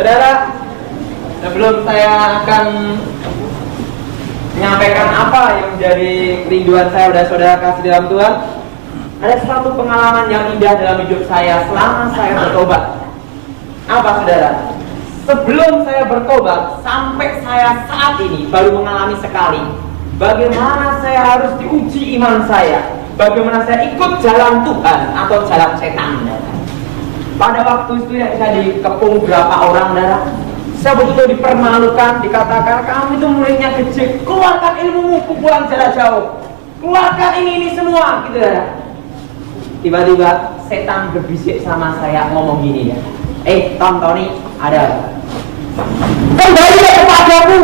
Saudara, sebelum saya akan menyampaikan apa yang menjadi kerinduan saya dan saudara kasih dalam Tuhan, ada satu pengalaman yang indah dalam hidup saya selama saya bertobat. Apa saudara? Sebelum saya bertobat sampai saya saat ini baru mengalami sekali bagaimana saya harus diuji iman saya, bagaimana saya ikut jalan Tuhan atau jalan setan. Pada waktu itu yang saya dikepung berapa orang, darah, saya betul-betul dipermalukan, dikatakan kamu itu muridnya kecil, keluarkan ilmumu, pukulan jarak jauh, keluarkan ini semua, gitu darah. Tiba-tiba setan berbisik sama saya, ngomong gini ya, Tony, ada kembali kepadaku,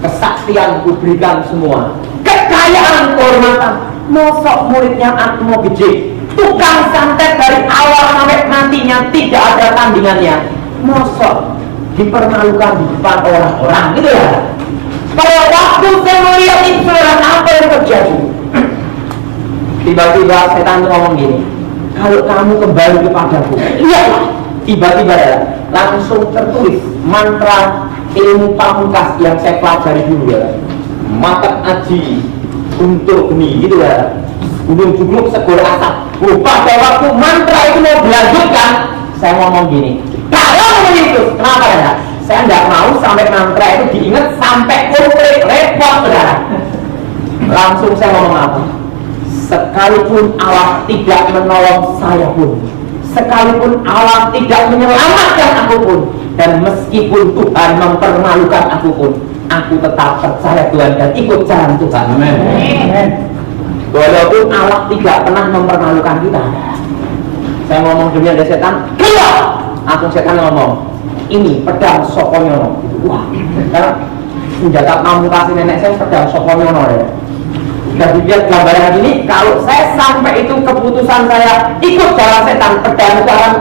kesaktian ku berikan semua, kekayaan, kehormatan. Mosok muridnya aku mau gede, tukang santet dari awal sampai nantinya tidak ada tandingannya, mosok dipermalukan di depan orang-orang, gitu ya. Pada waktu saya melihat itu, apa yang terjadi? Tiba-tiba setan ngomong gini, kalau kamu kembali kepadaku, lihatlah. Tiba-tiba ya, langsung tertulis mantra ilmu pamungkas yang saya pelajari dulu ya, makat aji untuk geni, gitu ya, gunung jugluk segor asap. Pada waktu mantra itu mau dilanjutkan, saya ngomong gini, kalau begitu, kenapa ya? Saya tidak mau sampai mantra itu diingat sampai komplit, repot saudara. Langsung saya ngomong apa? Sekalipun Allah tidak menolong saya pun, sekalipun Allah tidak menyelamatkan aku pun, dan meskipun Tuhan mempermalukan aku pun, aku tetap percaya Tuhan dan ikut jalan Tuhan. Amin. Walaupun Allah tidak pernah mempermalukan kita. Saya ngomong demi ada setan, keluar. Langsung setan ngomong, ini pedang Sokonyono. Wah, karena senjata pamungkas nenek saya pedang Sokonyono ya. Dan dilihat gambaran ini, kalau saya sampai itu keputusan saya ikut jalan setan, pedang itu akan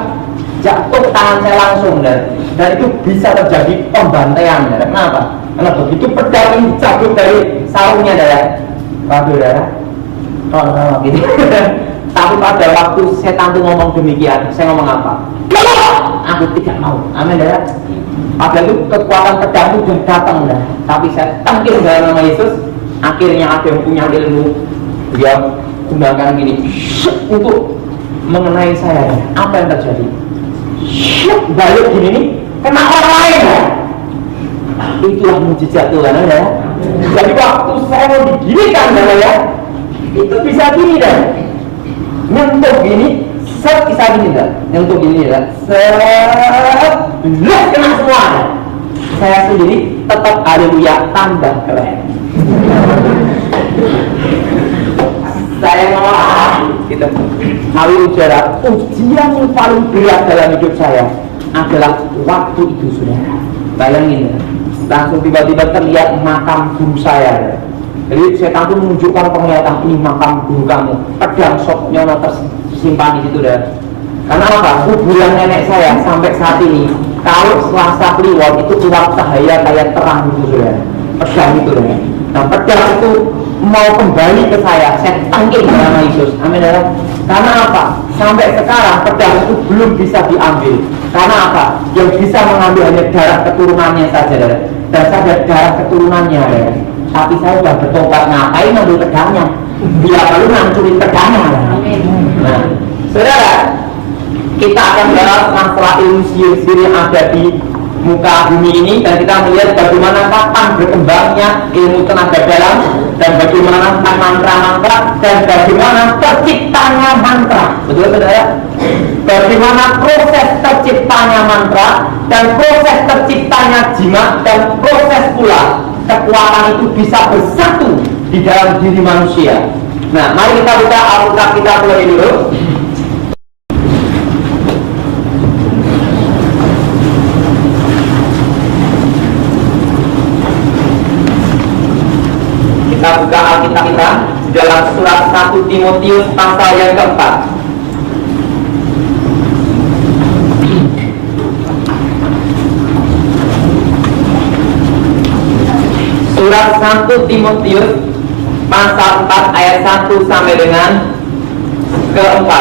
jatuh tangan saya langsung, dan itu bisa terjadi pembantaian. Kenapa? Karena begitu pedang ini cabut dari sarungnya, waduh gitu. Tapi pada waktu setan itu ngomong demikian, saya ngomong apa? Aku tidak mau. Amin, darah. Padahal itu kekuatan pedang itu sudah datang, tapi saya tangkil dalam nama Yesus. Akhirnya ada yang punya ilmu, dia gunakan gini untuk mengenai saya. Apa yang terjadi? Balik gini nih, kena orang lain ya. Itulah mujizat Tuhan ya. Jadi waktu saya mau diginikan ya, itu bisa gini dah, nyentuh gini, set bisa gini dah, nyentuh gini dah, set, kena semua. Saya sendiri tetap haleluya tambah keren. Saya ngomong gitu. Kali saudara, ujian yang paling berat dalam hidup saya adalah waktu itu, saudara. Bayangin, langsung tiba-tiba terlihat makam guru saya. Jadi setan itu menunjukkan penglihatan, ini makam guru kamu, pedang Sokonyono tersimpan di situ, dah. Karena apa? Kuburan nenek saya sampai saat ini, kalau Selasa Kliwon itu keluar cahaya kayak terang gitu, saudara. Pedang itu, dah. Nah, pedang itu mau kembali ke saya tangkil nama Yesus. Amin, darah. Karena apa? Sampai sekarang pedang itu belum bisa diambil. Karena apa? Yang bisa mengambil hanya darah keturunannya saja, darah. Dan saya darah keturunannya, darah. Tapi saya sudah bertobat, ngapain ambil pedangnya? Bila perlu ngancurin pedangnya. Nah, saudara, kita akan bahas masalah ilmu sihir-sihir yang ada di muka bumi ini, dan kita melihat bagaimana kapan berkembangnya ilmu tenaga dalam, dan bagaimana mantra-mantra, dan bagaimana terciptanya mantra. Betul saudara? Bagaimana proses terciptanya mantra, dan proses terciptanya jimat, dan proses pula kekuatan itu bisa bersatu di dalam diri manusia. Nah, mari kita buka Alkitab kita mulai dulu. Kita buka Alkitab kita dalam surat 1 Timotius pasal yang keempat. Surat 1 Timotius pasal 4 ayat 1 sampai dengan ke-4.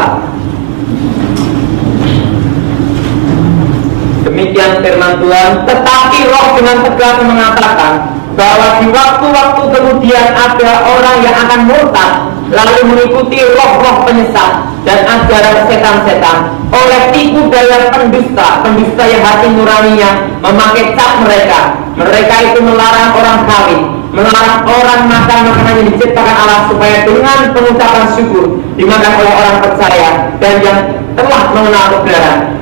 Demikian firman Tuhan. Tetapi Roh dengan tegas mengatakan bahwa di waktu-waktu kemudian ada orang yang akan murtad, lalu mengikuti roh-roh penyesat dan ajaran setan-setan, oleh tipu daya pendusta yang hati nuraninya memakai cap mereka. Mereka itu melarang orang kawin, melarang orang makan makanan yang diciptakan Allah, supaya dengan pengucapan syukur dimakan oleh orang percaya dan yang telah mengenal kebenaran.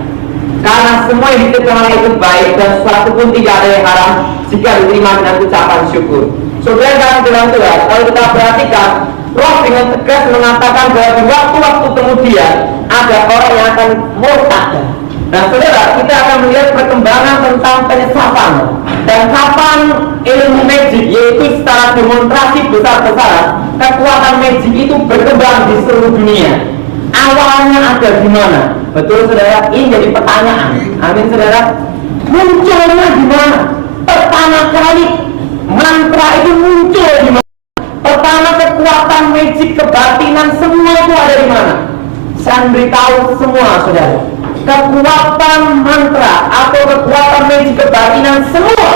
Karena semua yang diciptakan Allah itu baik, dan sesuatu pun tidak ada yang haram jika diterima dengan ucapan syukur. Saudara dalam Tuhan, kalau kita perhatikan, Roh dengan tegas mengatakan bahwa di waktu-waktu kemudian ada orang yang akan murtad. Nah saudara, kita akan melihat perkembangan tentang penyesatan dan kapan ilmu magic, yaitu secara demonstrasi besar-besaran kekuatan magic itu berkembang di seluruh dunia. Awalnya ada di mana? Betul saudara, ini jadi pertanyaan. Amin saudara. Munculnya di mana? Pertama kali mantra itu muncul di mana? Pertama, kekuatan magic kebatinan semua itu ada di mana? Saya beritahu semua saudara, kekuatan mantra atau kekuatan magic kebatinan semua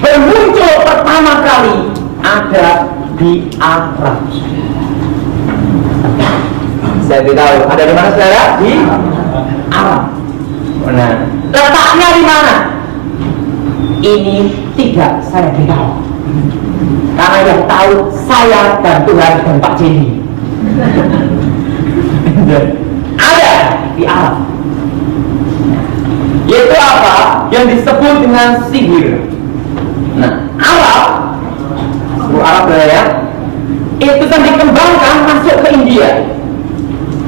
bermuncul pertama kali ada di Arab. Saya beritahu ada di mana saudara? Di Arab. Nah, letaknya di mana? Ini tidak saya beritahu, karena yang tahu saya dan Tuhan dan Pak Jenny. Ada di Arab. Yaitu apa? Yang disebut dengan sihir. Nah, Arab ya, itu kan dikembangkan masuk ke India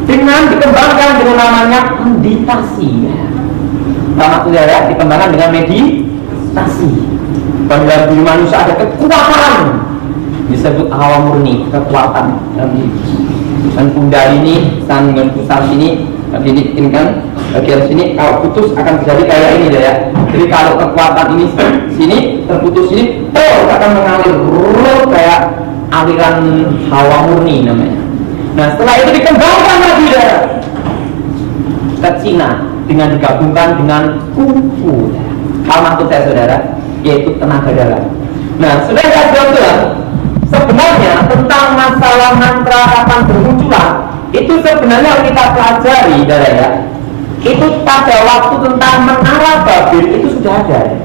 dengan dikembangkan dengan namanya meditasi. Sama saudara, dikembangkan dengan meditasi. Pada diri manusia ada kekuatan disebut hawa murni, kekuatan dan kundalini dengan pusat sini dibikinkan bagian sini, kalau putus akan terjadi kayak ini ya. Jadi kalau kekuatan ini sini terputus sini, akan mengalir kayak aliran hawa murni namanya. Nah setelah itu dikembangkan lagi ke Cina dengan digabungkan dengan kungfu. Apa maksud saya saudara? Yaitu tenaga dalam. Nah saudara Tuhan, sebenarnya tentang masalah mantra kapan bermunculan itu sebenarnya kita pelajari ya. Itu pada waktu tentang menara Babel itu sudah ada ya.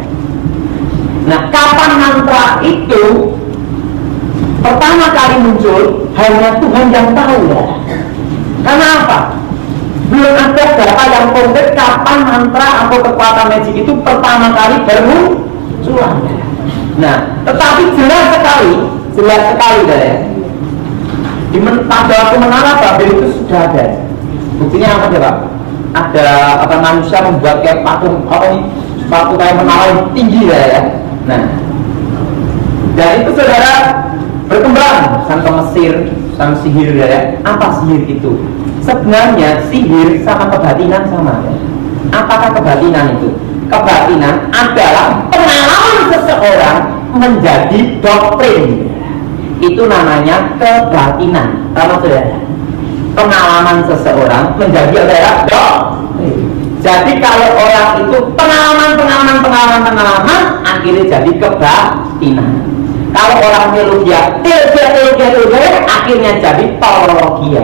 Nah kapan mantra itu pertama kali muncul hanya Tuhan yang tahu ya. Karena apa? Belum ada data yang konkret kapan mantra atau kekuatan magic itu pertama kali bermunculan. Nah, tetapi jelas sekali ya. Pada waktu menara Babel itu sudah ada. Buktinya apa ya Pak? Ada manusia membuat kayak patung sepatu kayak menara yang tinggi ya. Nah, dan itu saudara berkembang sampai Mesir, sampai sihir ya. Apa sihir itu? Sebenarnya sihir sama kebatinan sama ya. Apakah kebatinan itu? Kebatinan adalah pengalaman seseorang menjadi doktrin. Itu namanya kebatinan. Tahu saudara? Pengalaman seseorang menjadi adalah doktrin. Jadi kalau orang itu pengalaman akhirnya jadi kebatinan. Kalau orang teologi akhirnya jadi teologia.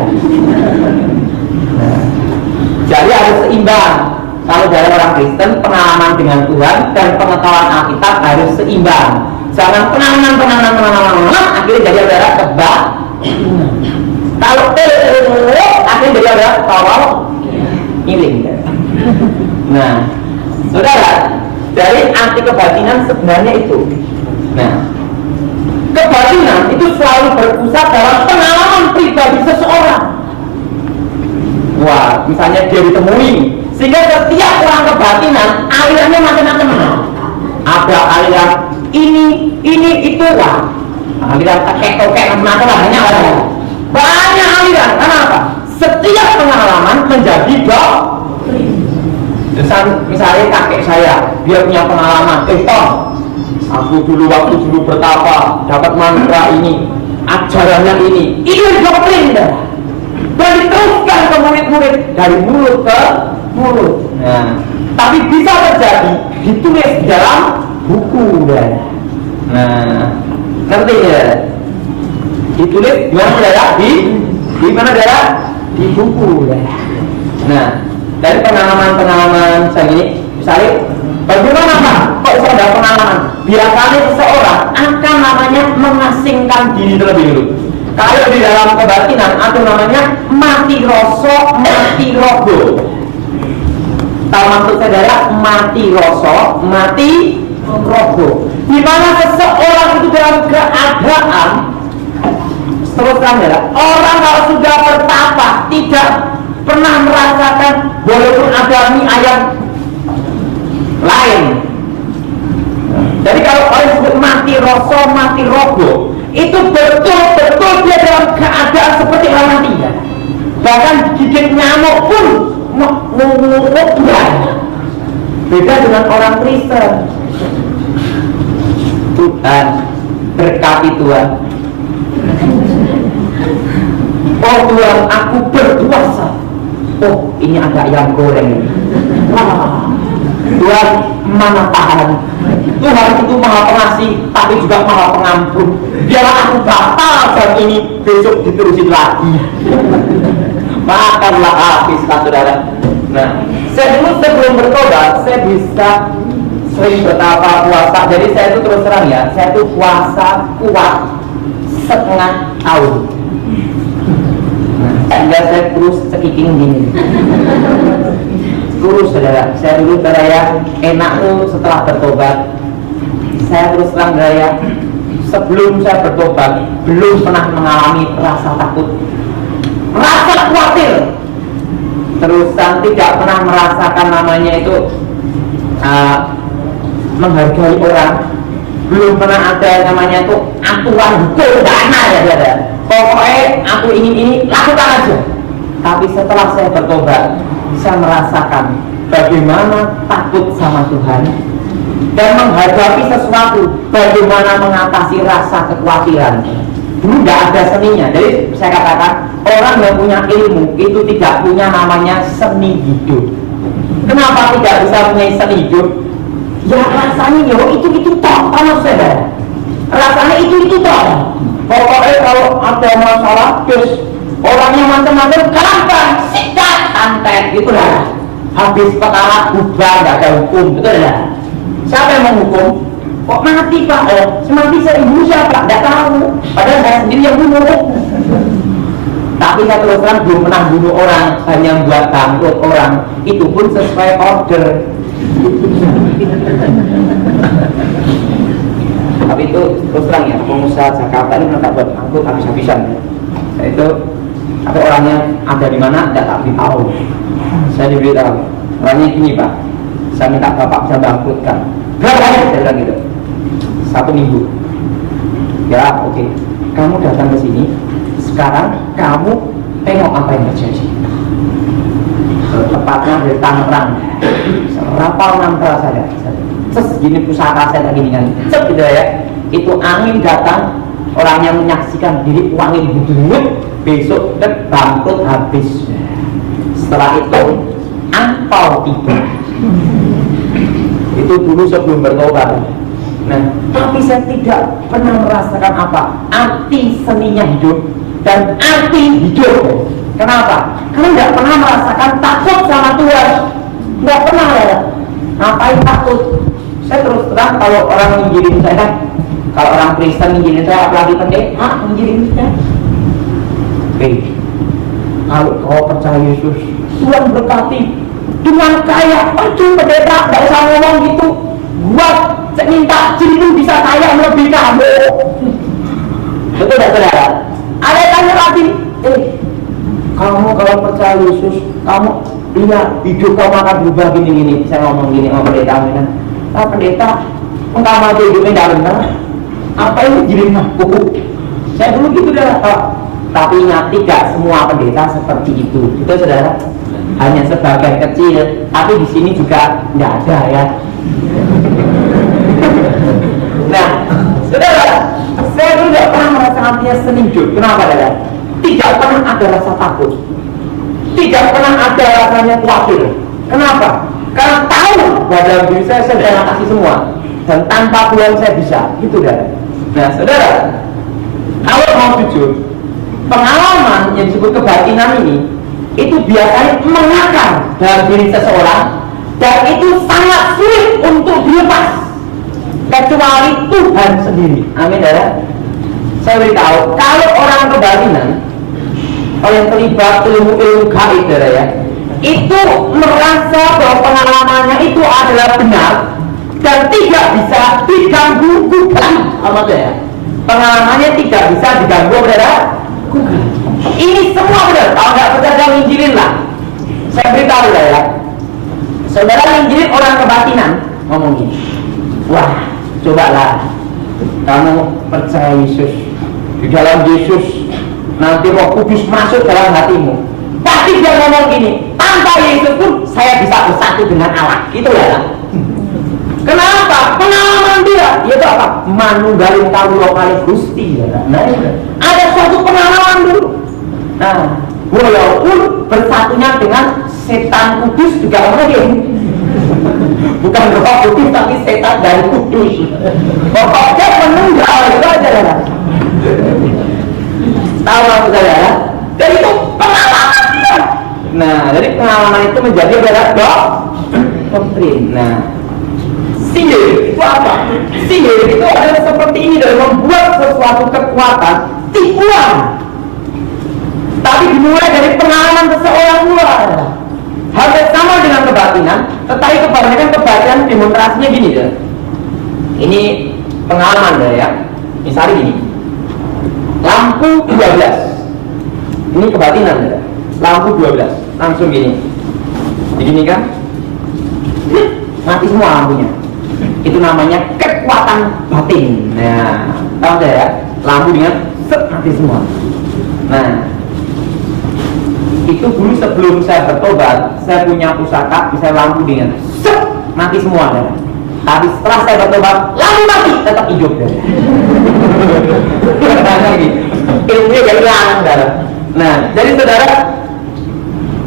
Jadi harus seimbang. Kalau dari orang Kristen, pengalaman dengan Tuhan dan pengetahuan Alkitab harus seimbang. Jangan pengalaman akhirnya jadi adalah kebatinan. Kalau akhirnya jadi adalah teologi. Nah, saudara, dari arti kebatinan sebenarnya itu. Nah, kebatinan itu selalu berpusat dalam pengalaman pribadi seseorang. Wah, misalnya dia ditemui, sehingga setiap orang kebatinan alirannya macam-macam. Ada aliran ini itu wah, aliran tokek macam-macam banyak aliran. Banyak aliran. Kenapa? Setiap pengalaman menjadi doktrin. Misalnya kakek saya, dia punya pengalaman, aku waktu dulu bertapa, dapat mantra ini, ajarannya ini doktrin dah. Dan diteruskan ke murid-murid dari mulut ke mulut. Nah, tapi bisa terjadi ditulis dalam buku, saudara. Nah, ngerti ya? Ditulis di mana, saudara? Di mana, saudara? Di buku, saudara. Nah, dari pengalaman-pengalaman saya ini, misalnya, bagaimana Pak? Kok bisa ada pengalaman? Biasanya seseorang akan namanya mengasingkan diri terlebih dulu. Kalau di dalam kebatinan atau namanya mati rosok, mati rogo. Tahu maksud saudara? Mati rosok, mati rogo. Di mana seseorang itu dalam keadaan terus terang, orang kalau sudah bertapa tidak pernah merasakan walaupun ada mie ayam lain. Jadi kalau orang disebut mati rasa, mati rogo, itu betul-betul dia dalam keadaan seperti orang mati ya. Bahkan gigit nyamuk pun nguruk ya. Beda dengan orang Kristen. Tuhan berkati Tuhan. Oh Tuhan, aku berpuasa. Oh, ini ada ayam goreng. Wah, Tuhan mana tahan. Tuhan itu maha pengasih, tapi juga maha pengampun. Biarlah aku batal saat ini, besok diterusin lagi. Makanlah habis, saudara. Nah, saya dulu sebelum bertobat, saya bisa sering betapa puasa. Jadi saya itu terus terang ya, saya itu puasa kuat setengah tahun. Sehingga saya kurus cekiking gini. Kurus saudara. Saya dulu teraya enak tuh setelah bertobat. Saya terus terang ya, sebelum saya bertobat belum pernah mengalami rasa takut, rasa khawatir, terusan tidak pernah merasakan namanya itu menghargai orang, belum pernah ada namanya itu aturan hukum dana ya saudara. Pokoknya aku ingin ini lakukan aja. Tapi setelah saya bertobat, saya merasakan bagaimana takut sama Tuhan dan menghadapi sesuatu, bagaimana mengatasi rasa kekhawatiran. Dulu tidak ada seninya. Jadi saya katakan orang yang punya ilmu itu tidak punya namanya seni hidup. Kenapa tidak bisa punya seni hidup? Ya rasanya yo itu toh kalau saudara. Rasanya itu toh. Pokoknya kalau ada masalah, terus orangnya macam-macam, gampang, sikat, santet, gitulah. Habis perkara bubar, nggak ada hukum, betul ya? Siapa yang menghukum? Kok mati Pak? Semati saya ibu siapa? Nggak tahu. Padahal saya sendiri yang bunuh. Tapi saya terus terang belum pernah bunuh orang, hanya buat bangkrut orang. Itu pun sesuai order. Tapi itu terus terang ya, pengusaha Jakarta ini menetap buat angkut habis-habisan. Itu tapi orangnya ada di mana tidak tak tahu. Saya diberitahu orangnya gini Pak, saya minta bapak saya bangkrutkan. Berapa ya? Saya bilang gitu. 1 minggu. Ya oke. Kamu datang ke sini. Sekarang kamu tengok apa yang terjadi. Tepatnya dari Tangerang. Serapal mantra saja. Gini pusaka saya lagi dengan cep gitu ya. Itu angin datang, orangnya menyaksikan diri angin budut, besok bangkrut habis. Setelah itu angpau tiba. Itu dulu sebelum bertobat. Nah, tapi saya tidak pernah merasakan apa arti seninya hidup dan arti hidup. Kenapa? Karena tidak pernah merasakan takut sama Tuhan. Tidak pernah ya. Ngapain takut? Saya terus terang kalau orang nginjirin saya, kalau orang Kristen nginjirin saya, apalagi pendeta nginjirin saya. Kalau kau percaya Yesus, Tuhan berkati dengan kaya. Aduh pendeta, tidak usah ngomong gitu. Buat saya minta jin pun bisa kaya melebihi kamu. Betul tidak saudara? Ada tanya lagi, kamu kalau percaya Yesus, kamu lihat hidup kamu akan berubah gini-gini. Saya ngomong gini sama pendeta kan. Nah pendeta, engkau mau hidupnya tidak benar. Apa ini jirin aku? Saya dulu gitu dah. Tapi ingat tidak semua pendeta seperti itu. Itu saudara. Hanya sebagian kecil. Tapi di sini juga tidak ada ya. Nah, saudara, saya dulu tidak pernah merasa artinya seni hidup. Kenapa saudara? Tidak pernah ada rasa takut. Tidak pernah ada rasanya khawatir. Kenapa? dalam diri saya terima kasih semua, dan tanpa Tuhan saya bisa, gitu dah. Nah saudara, kalau mau jujur, pengalaman yang disebut kebatinan ini itu biasanya mengakar dalam diri seseorang, dan itu sangat sulit untuk dilepas kecuali Tuhan sendiri. Amin saudara. Saya beritahu, kalau orang kebatinan, kalau yang terlibat ilmu-ilmu gaib saudara ya, itu merasa bahwa pengalamannya itu adalah benar dan tidak bisa diganggu gugat. Apa ya? Pengalamannya tidak bisa diganggu gugat. Ini semua benar. Kalau nggak percaya nginjilin lah. Saya beritahu lah ya. Saudara nginjilin orang kebatinan, ngomong gini, wah, cobalah kamu percaya Yesus. Di dalam Yesus nanti Roh Kudus masuk dalam hatimu. Pasti dia ngomong gini, tanpa Yesus pun saya bisa bersatu dengan Allah. Gitu ya. Kenapa? Pengalaman dia itu apa? Manunggalin kawula kali Gusti. Nah, ada suatu pengalaman dulu. Nah, walaupun bersatunya dengan setan kudus juga mungkin. Bukan Roh Kudus tapi setan dari kudus. Pokoknya menunggal itu aja lah. Tahu maksud saya ya? Dan itu pengalaman dia. Nah, jadi pengalaman itu menjadi adalah doktrin. Nah, sihir itu apa? Sihir itu adalah seperti ini, dari membuat sesuatu kekuatan tipuan, tapi dimulai dari pengalaman seseorang luar. Hampir sama dengan kebatinan, tetapi kebanyakan kebatinan demonstrasinya gini deh. Ini pengalaman deh ya. Misalnya gini, lampu 12. Ini kebatinan deh. Lampu 12, langsung gini. Begini kan? Mati semua lampunya. Itu namanya kekuatan batin. Nah, tahu saya ya? Lampu dengan mati semua. Nah, itu dulu sebelum saya bertobat, saya punya pusaka bisa lampu dengan mati semua ya. Tapi setelah saya bertobat, lampu mati tetap hidup ya. Ilmunya jadi hilang. Nah, jadi saudara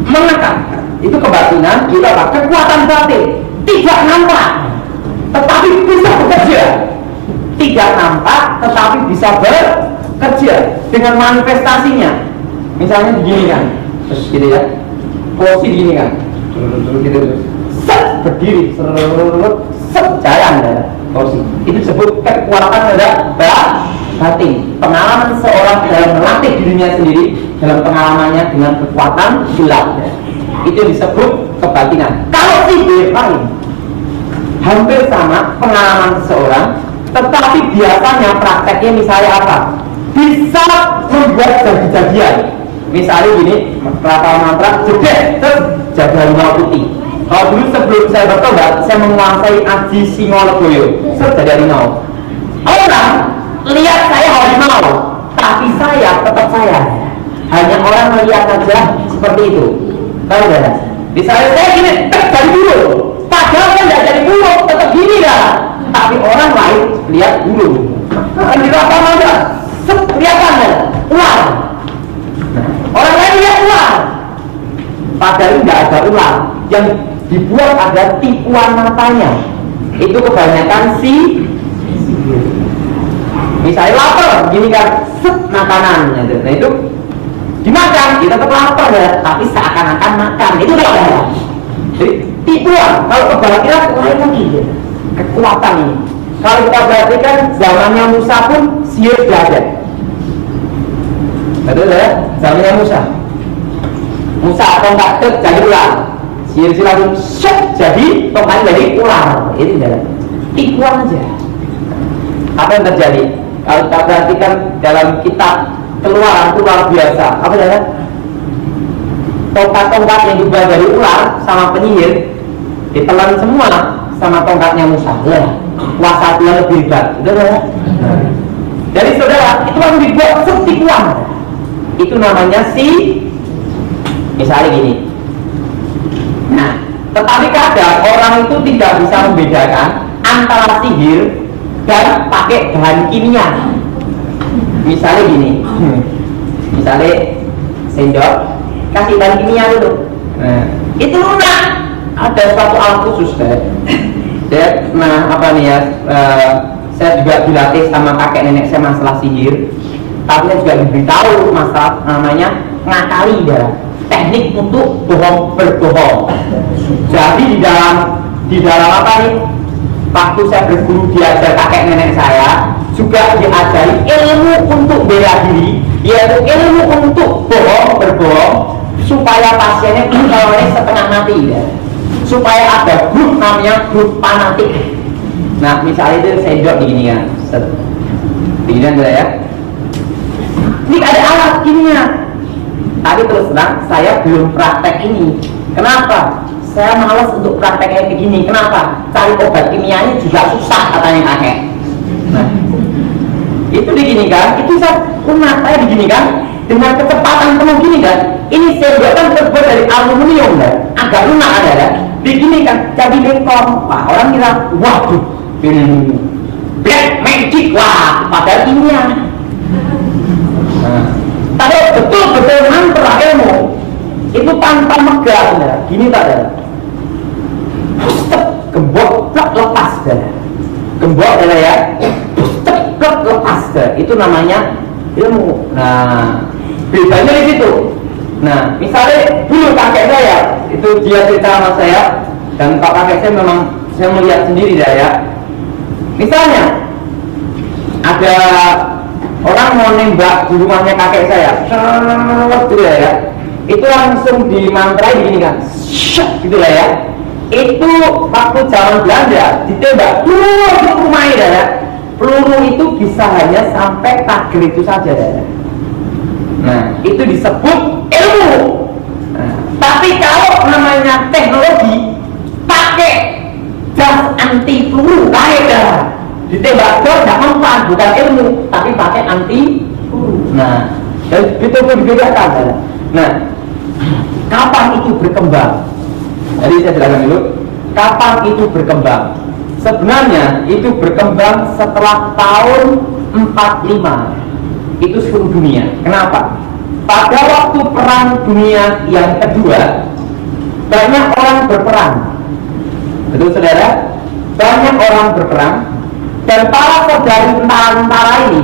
mengatakan itu kebatinan, itu apa? Kekuatan batin tidak nampak, tetapi bisa bekerja. Tidak nampak, tetapi bisa bekerja dengan manifestasinya. Misalnya begini kan, terus gitu ya, posisi gini kan, gitu, set berdiri, set jalan ya, posisi. Itu disebut kekuatan batin. Pengalaman seorang dalam melatih dirinya sendiri dalam pengalamannya dengan kekuatan gelap ya. Itu disebut kebatinan. Kalau sihir lain hampir sama pengalaman seseorang, tetapi biasanya prakteknya misalnya apa? Bisa membuat jadi-jadian. Misalnya gini, rapal mantra jedek terus jadi harimau putih. Kalau dulu sebelum saya bertobat, saya menguasai aji Singoleboyo, terus jadi harimau. Orang lihat saya harimau, tapi saya tetap saya. Hanya orang melihat saja seperti itu. Tahu tidak? Misalnya saya gini, jadi burung. Padahal saya tidak jadi burung, tetap gini lah. Tapi orang lain lihat burung. Kan di rapal mantra, kelihatan ya, ular. Orang lain lihat ular, padahal tidak ada ular. Yang dibuat ada tipuan matanya. Itu kebanyakan misalnya lapar, gini kan, makanan. Nah itu dimakan, kita tetap lapar ya, tapi seakan-akan makan. Itu tidak ada. Jadi tipuan. Kalau kebatinan lain lagi ya. Kekuatan ini. Kalau kita perhatikan zamannya Musa pun sihir tidak ada. Betul ya? Zamannya Musa tongkat jadi ular, sihir langsung jadi tongkat jadi ular. Itu tidak tipuan aja. Apa yang terjadi? Kalau kita perhatikan dalam kitab Keluaran itu luar biasa. Apa ya? Tongkat-tongkat yang dibuat dari ular sama penyihir ditelan semua sama tongkatnya Musa. Ya, kuasa Tuhan lebih hebat. Betul ya? Jadi saudara, itu yang dibuat tipuan. Itu namanya misalnya gini. Nah, tetapi kadang orang itu tidak bisa membedakan antara sihir dan pakai bahan kimia. Misalnya gini, misalnya sendok kasih bahan kimia dulu, nah, itu lunak. ada suatu alat khusus saya apa nih ya, saya juga dilatih sama kakek nenek saya masalah sihir, tapi saya juga diberitahu masalah namanya ngakali teknik untuk bohong berbohong. Jadi di dalam apa nih, waktu saya berguru diajar kakek nenek saya juga diajari ilmu untuk bela diri, yaitu ilmu untuk berbohong supaya pasiennya kalau setengah mati supaya ada grup namanya grup fanatik. Nah misalnya itu saya jawab begini ya, begini ya, ini ada alat kimia. Tapi terus terang saya belum praktek ini. Kenapa? Saya malas untuk prakteknya begini. Kenapa? Cari obat kimianya juga susah katanya kakek. Nah, itu diginikan, itu saya diginikan dengan kecepatan penuh gini kan. Ini saya buatkan terbuat dari aluminium kan, agak lunak ada kan. Diginikan jadi lengkong. Wah, orang kira waduh, ini black magic, wah, padahal kimia. Nah, tapi betul-betul mantra ilmu itu tanpa megah, gini tak ada. Gembok lepas gembok ya, lepas itu namanya ilmu. Nah bedanya di situ. Nah misalnya dulu kakek saya itu dia cerita sama saya, dan pak kakek saya memang saya melihat sendiri ya. Misalnya ada orang mau nembak di rumahnya kakek saya, gitu ya, itu langsung dimantrai begini kan, gitu lah ya. Itu waktu zaman Belanda ditembak keluar ke rumah ya. Peluru itu bisa hanya sampai tagar itu saja ya. Nah itu disebut ilmu. Nah, tapi kalau namanya teknologi pakai gas anti peluru kayak ditembak dor tidak mempan, bukan ilmu tapi pakai anti peluru. Nah dan itu pun dibedakan ya. Nah kapan itu berkembang? Jadi saya jelaskan dulu, kapan itu berkembang? Sebenarnya itu berkembang setelah tahun 45. Itu seluruh dunia. Kenapa? Pada waktu perang dunia yang kedua, banyak orang berperang. Betul saudara? Banyak orang berperang, dan para saudari tentara-tentara ini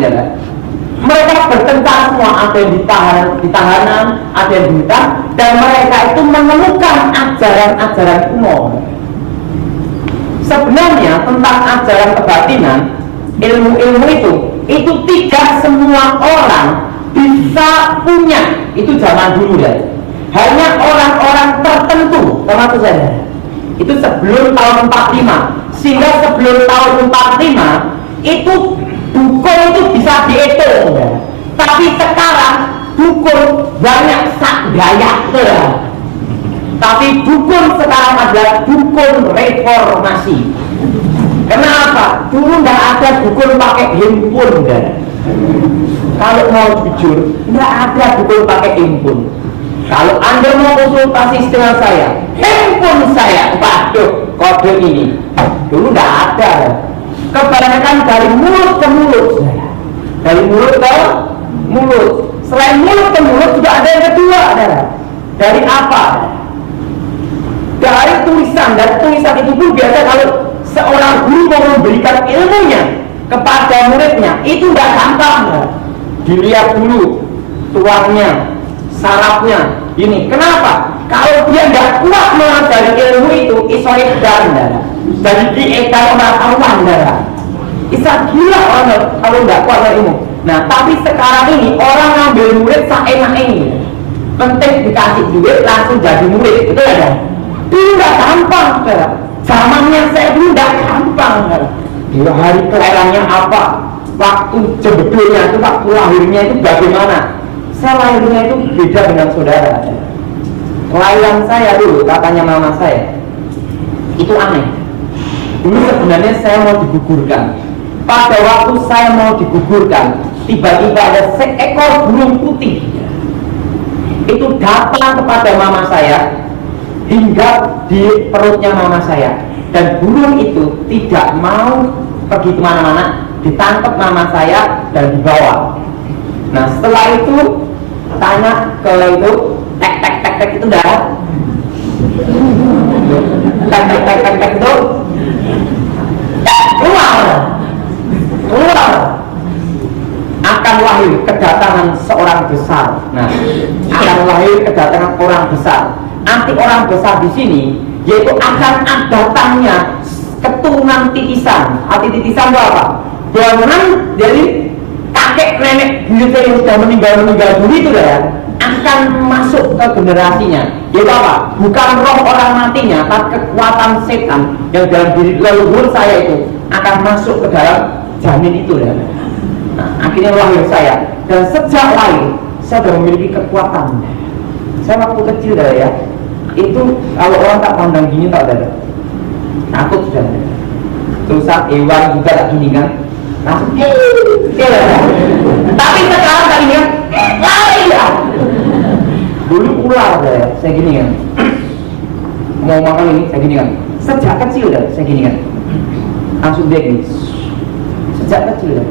mereka bertengkar semua, ada yang di tahanan, ada yang di hutan, dan mereka itu menemukan ajaran-ajaran kuno. Sebenarnya tentang ajaran kebatinan, ilmu-ilmu itu tidak semua orang bisa punya. Itu zaman dulu ya. Hanya orang-orang tertentu, termasuk saya. Itu sebelum tahun 45, sehingga sebelum tahun 45 itu dukun itu bisa dihitung ya. Tapi sekarang dukun banyak sak gaya ya. Tapi dukun sekarang adalah dukun reformasi. Kenapa? Dulu nggak ada dukun pakai handphone ya. Kalau mau jujur, nggak ada dukun pakai handphone. Kalau Anda mau konsultasi dengan saya, handphone saya, waduh, kode ini. Dulu nggak ada. Kebanyakan dari mulut ke mulut, dari mulut ke mulut. Selain mulut ke mulut juga ada yang kedua, dari apa? Dari tulisan. Dan tulisan itu pun biasa kalau seorang guru mau memberikan ilmunya kepada muridnya, itu nggak gampang. Dilihat dulu tuangnya, sarafnya. Ini kenapa? Kalau dia nggak kuat mengajari ilmu itu, isoedan jadi diedar orang darah. Isa gila orang kalau nggak kuat ilmu. Nah tapi sekarang ini orang ngambil murid seenak ini. Penting dikasih duit langsung jadi murid, itu ya. Dulu nggak gampang, zamannya saya dulu nggak gampang. Dia hari kelahirannya apa? Waktu jebedulnya itu, waktu lahirnya itu bagaimana? Saya lahirnya itu beda dengan saudara. Kelahiran saya dulu, katanya mama saya, itu aneh. Dulu sebenarnya saya mau digugurkan. Pada waktu saya mau digugurkan, tiba-tiba ada seekor burung putih. Itu datang kepada mama saya, hingga di perutnya mama saya. Dan burung itu tidak mau pergi kemana-mana, ditangkap mama saya dan dibawa. Nah setelah itu tanya ke itu, tek itu darah. tek itu keluar akan lahir kedatangan seorang besar. Nah, akan lahir kedatangan orang besar. Arti orang besar di sini yaitu akan datangnya keturunan titisan. Arti titisan itu apa? Bahkan dari kakek nenek buyut yang sudah meninggal dulu itu ya akan masuk ke generasinya. Yaitu apa? Bukan roh orang matinya, tapi kekuatan setan yang dalam diri leluhur saya itu akan masuk ke dalam janin itu ya. Nah, akhirnya lahir saya, dan sejak lahir saya sudah memiliki kekuatan. Saya waktu kecil ya, itu kalau orang tak pandang gini tak ada, takut sudah. Terus saat hewan juga tak gini kan, langsung tapi sekarang tak gini kan, lari ya. Dulu ular saya gini kan, mau makan ini saya gini kan, sejak kecil saya gini kan, langsung dia gini, sejak kecil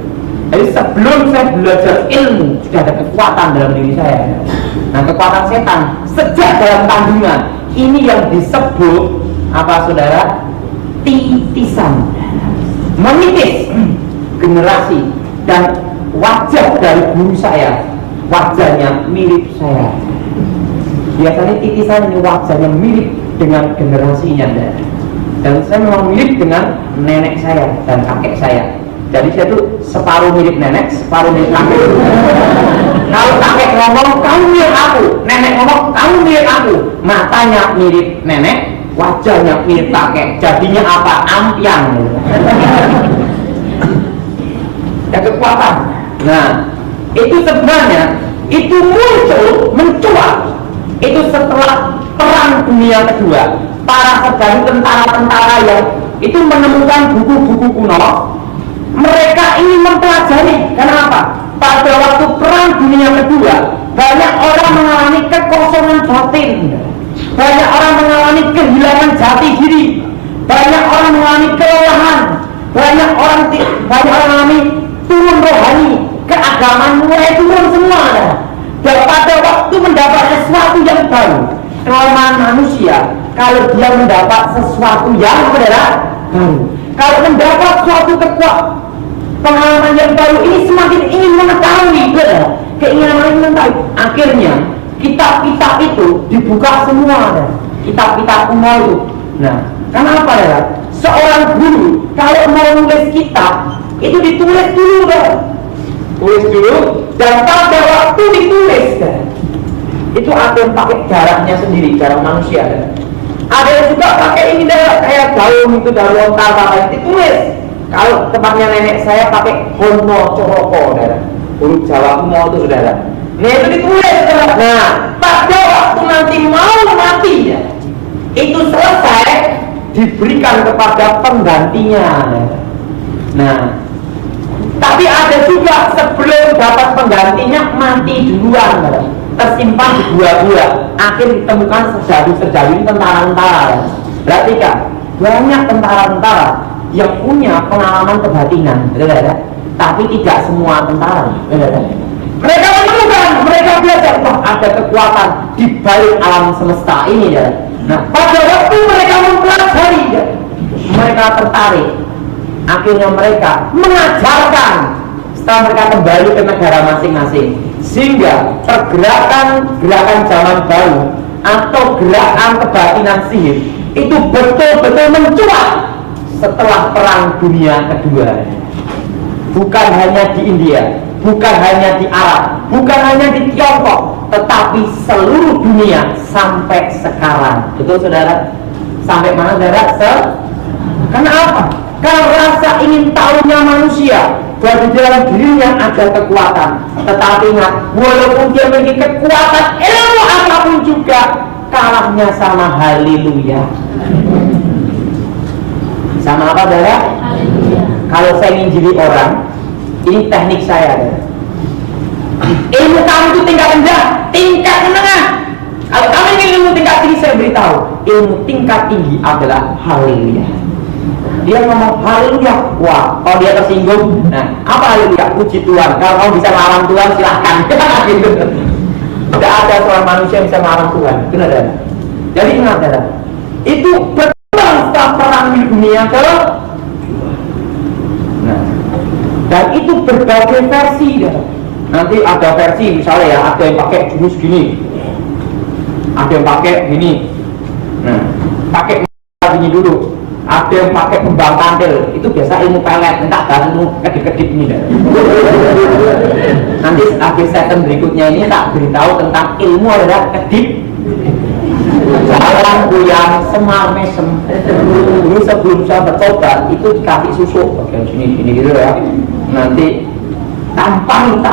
Jadi sebelum saya belajar ilmu sudah ada kekuatan dalam diri saya. Nah, kekuatan setan sejak dalam kandungan ini yang disebut apa saudara? Titisan, menitis generasi. Dan wajah dari guru saya, wajahnya mirip saya. Biasanya titisan ini wajahnya mirip dengan generasinya, dan saya memang mirip dengan nenek saya dan kakek saya. Jadi saya tuh separuh mirip nenek, separuh mirip kakek. Kalau kakek ngomong, kamu mirip aku. Nenek ngomong, kamu mirip aku. Matanya mirip nenek, wajahnya mirip kakek. Jadinya apa? Ampiang. Ya kekuatan. Nah, itu sebenarnya itu muncul, mencuat. Itu setelah Perang Dunia Kedua. Para saudari tentara-tentara yang itu menemukan buku-buku kuno. Mereka ingin mempelajari. Kenapa? Pada waktu Perang Dunia Kedua banyak orang mengalami kekosongan batin, banyak orang mengalami kehilangan jati diri, banyak orang mengalami kelelahan, banyak orang mengalami turun rohani, keagamaan mulai turun semua. Dan pada waktu mendapat sesuatu yang baru, kelemahan manusia kalau dia mendapat sesuatu yang baru, kalau mendapat suatu pengalaman yang baru ini semakin ingin mengetahui, keinginan ingin mengetahui. Akhirnya kitab-kitab itu dibuka semua, kitab-kitab kuno itu. Nah, kenapa ya? Seorang guru kalau mau nulis kitab itu ditulis dulu, tulis dulu, dan pada waktu ditulis itu ada yang pakai darahnya sendiri, darah manusia. Ada yang juga pakai ini kayak daun itu, daun lontar apa ditulis. Kalau tempatnya nenek saya pakai Hono Coroko, saudara. Huruf Jawa kuno itu, saudara. Nah, itu ditulis, saudara. Nah, pada waktu nanti mau mati ya, itu selesai diberikan kepada penggantinya. Nah, tapi ada juga sebelum dapat penggantinya mati duluan, saudara. Tersimpan di gua-gua. Akhir ditemukan serjawi tentara-tentara. Berarti kan banyak tentara-tentara yang punya pengalaman kebatinan, tapi tidak semua tentara. Mereka menemukan, mereka belajar, wah ada kekuatan di balik alam semesta ini. Nah, pada waktu mereka mempelajari, mereka tertarik. Akhirnya mereka mengajarkan setelah mereka kembali ke negara masing-masing, sehingga pergerakan zaman baru atau gerakan kebatinan sihir itu betul-betul mencuat setelah Perang Dunia Kedua. Bukan hanya di India, bukan hanya di Arab, bukan hanya di Tiongkok, tetapi seluruh dunia sampai sekarang. Betul saudara? Sampai mana saudara? Karena apa? Karena rasa ingin tahunya manusia bahwa di dalam dirinya ada kekuatan. Tetapi ingat, walaupun dia memiliki kekuatan ilmu apapun juga kalahnya sama haleluya. Sama apa saudara? Kalau saya nginjili orang, ini teknik saya. Ilmu kamu itu tingkat rendah, tingkat menengah. Kalau kamu ingin ilmu tingkat tinggi, saya beritahu, ilmu tingkat tinggi adalah haleluya. Dia ngomong haleluya, wah, kalau dia tersinggung, nah apa haleluya? Puji Tuhan. Kalau kamu bisa melarang Tuhan, silahkan. Gitu. Tidak ada seorang manusia yang bisa melarang Tuhan. Benar. Jadi ingat, itu berkembang dunia ke. Nah, dan itu berbagai versi ya. Nanti ada versi misalnya ya, ada yang pakai jurus gini, ada yang pakai gini. Nah, pakai gini dulu. Ada yang pakai kembang kantil, itu biasa ilmu pelet, minta ilmu kedip-kedip ini dah. Nanti habis session berikutnya ini tak beritahu tentang ilmu adalah kedip. Jalan goyang semar mesem. Dulu sebelum saya bertobat itu dikasih susu bagian sini gitu ya. Nanti tampang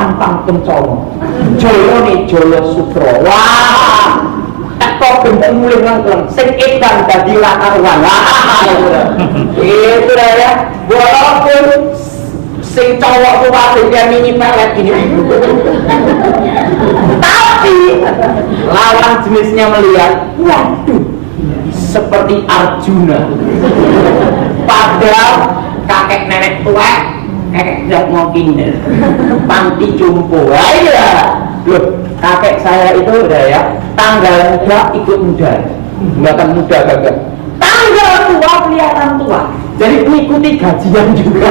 kencolong. Jolo nih Jolo Sutro. Wah, kok bentuk mulai ngangkleng. Sing edan dadi lakaruan. Itu dah ya. Walaupun sing cowok kuwi kayak mini pelet gini. Tapi lawan jenisnya melihat, waduh, seperti Arjuna. Padahal kakek nenek tua, kakek tidak mau pindah, panti jompo. Iya, loh, kakek saya itu udah ya, tanggal muda ikut muda, bukan muda gagal. Tanggal tua kelihatan tua, jadi mengikuti gajian juga.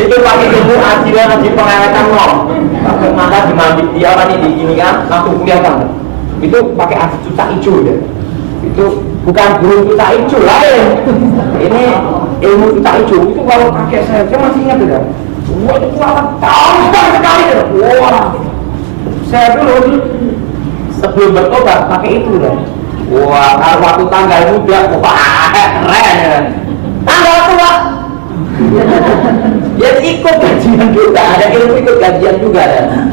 Itu pakai ilmu ajian haji pengawetan nom. Pakai mata dimandi dia kan di gini kan langsung kelihatan. Itu pakai aji cuca hijau ya. Itu bukan burung cuca hijau lain. Ini ilmu cuca hijau. Itu kalau kakek saya masih ingat ya. Wah itu kelihatan tampan sekali ya. Wah, saya dulu sebelum bertobat pakai itu ya. Wah, kalau waktu tanggal muda, wah keren ya. Tanggal tua ya ikut gajian juga, ada ilmu ikut gajian juga ya.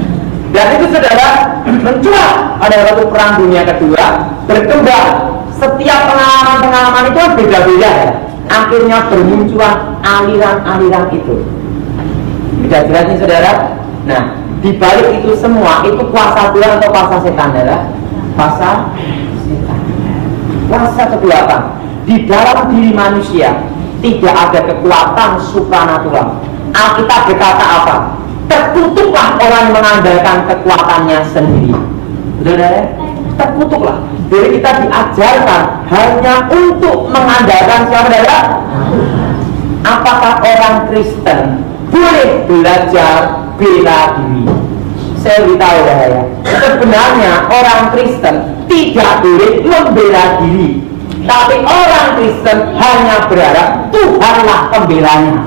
Dan itu saudara mencuat pada waktu perang dunia kedua berkembang. Setiap pengalaman itu kan beda-beda ya. Akhirnya bermunculan aliran-aliran itu. Bisa jelasin saudara? Nah, di balik itu semua itu kuasa Tuhan atau kuasa setan ya? Kuasa setan. Kuasa kedua apa? Di dalam diri manusia tidak ada kekuatan supranatural. Alkitab berkata apa? Terkutuklah orang yang mengandalkan kekuatannya sendiri. Betul ya? Terkutuklah. Jadi kita diajarkan hanya untuk mengandalkan siapa? Apakah orang Kristen boleh belajar bela diri? Saya beritahu ya, sebenarnya orang Kristen tidak boleh membela diri. Tapi orang Kristen hanya berharap Tuhanlah pembelanya.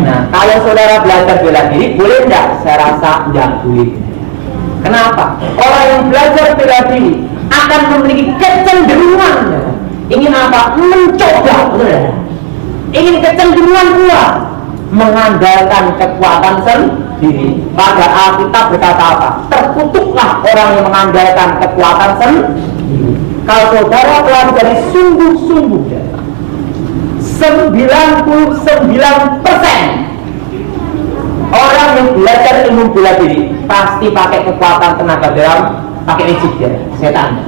Nah, kalau saudara belajar bela diri, boleh enggak? Saya rasa enggak boleh. Kenapa? Orang yang belajar bela diri akan memiliki kecenderungan ingin apa? Mencoba. Ingin kecenderungan pula mengandalkan kekuatan sendiri. Pada Alkitab berkata apa? Terkutuklah orang yang mengandalkan kekuatan sendiri. Kalau saudara telah menjadi sungguh-sungguh 99% orang yang belajar ilmu bela diri pasti pakai kekuatan tenaga dalam, pakai magic ya, setan.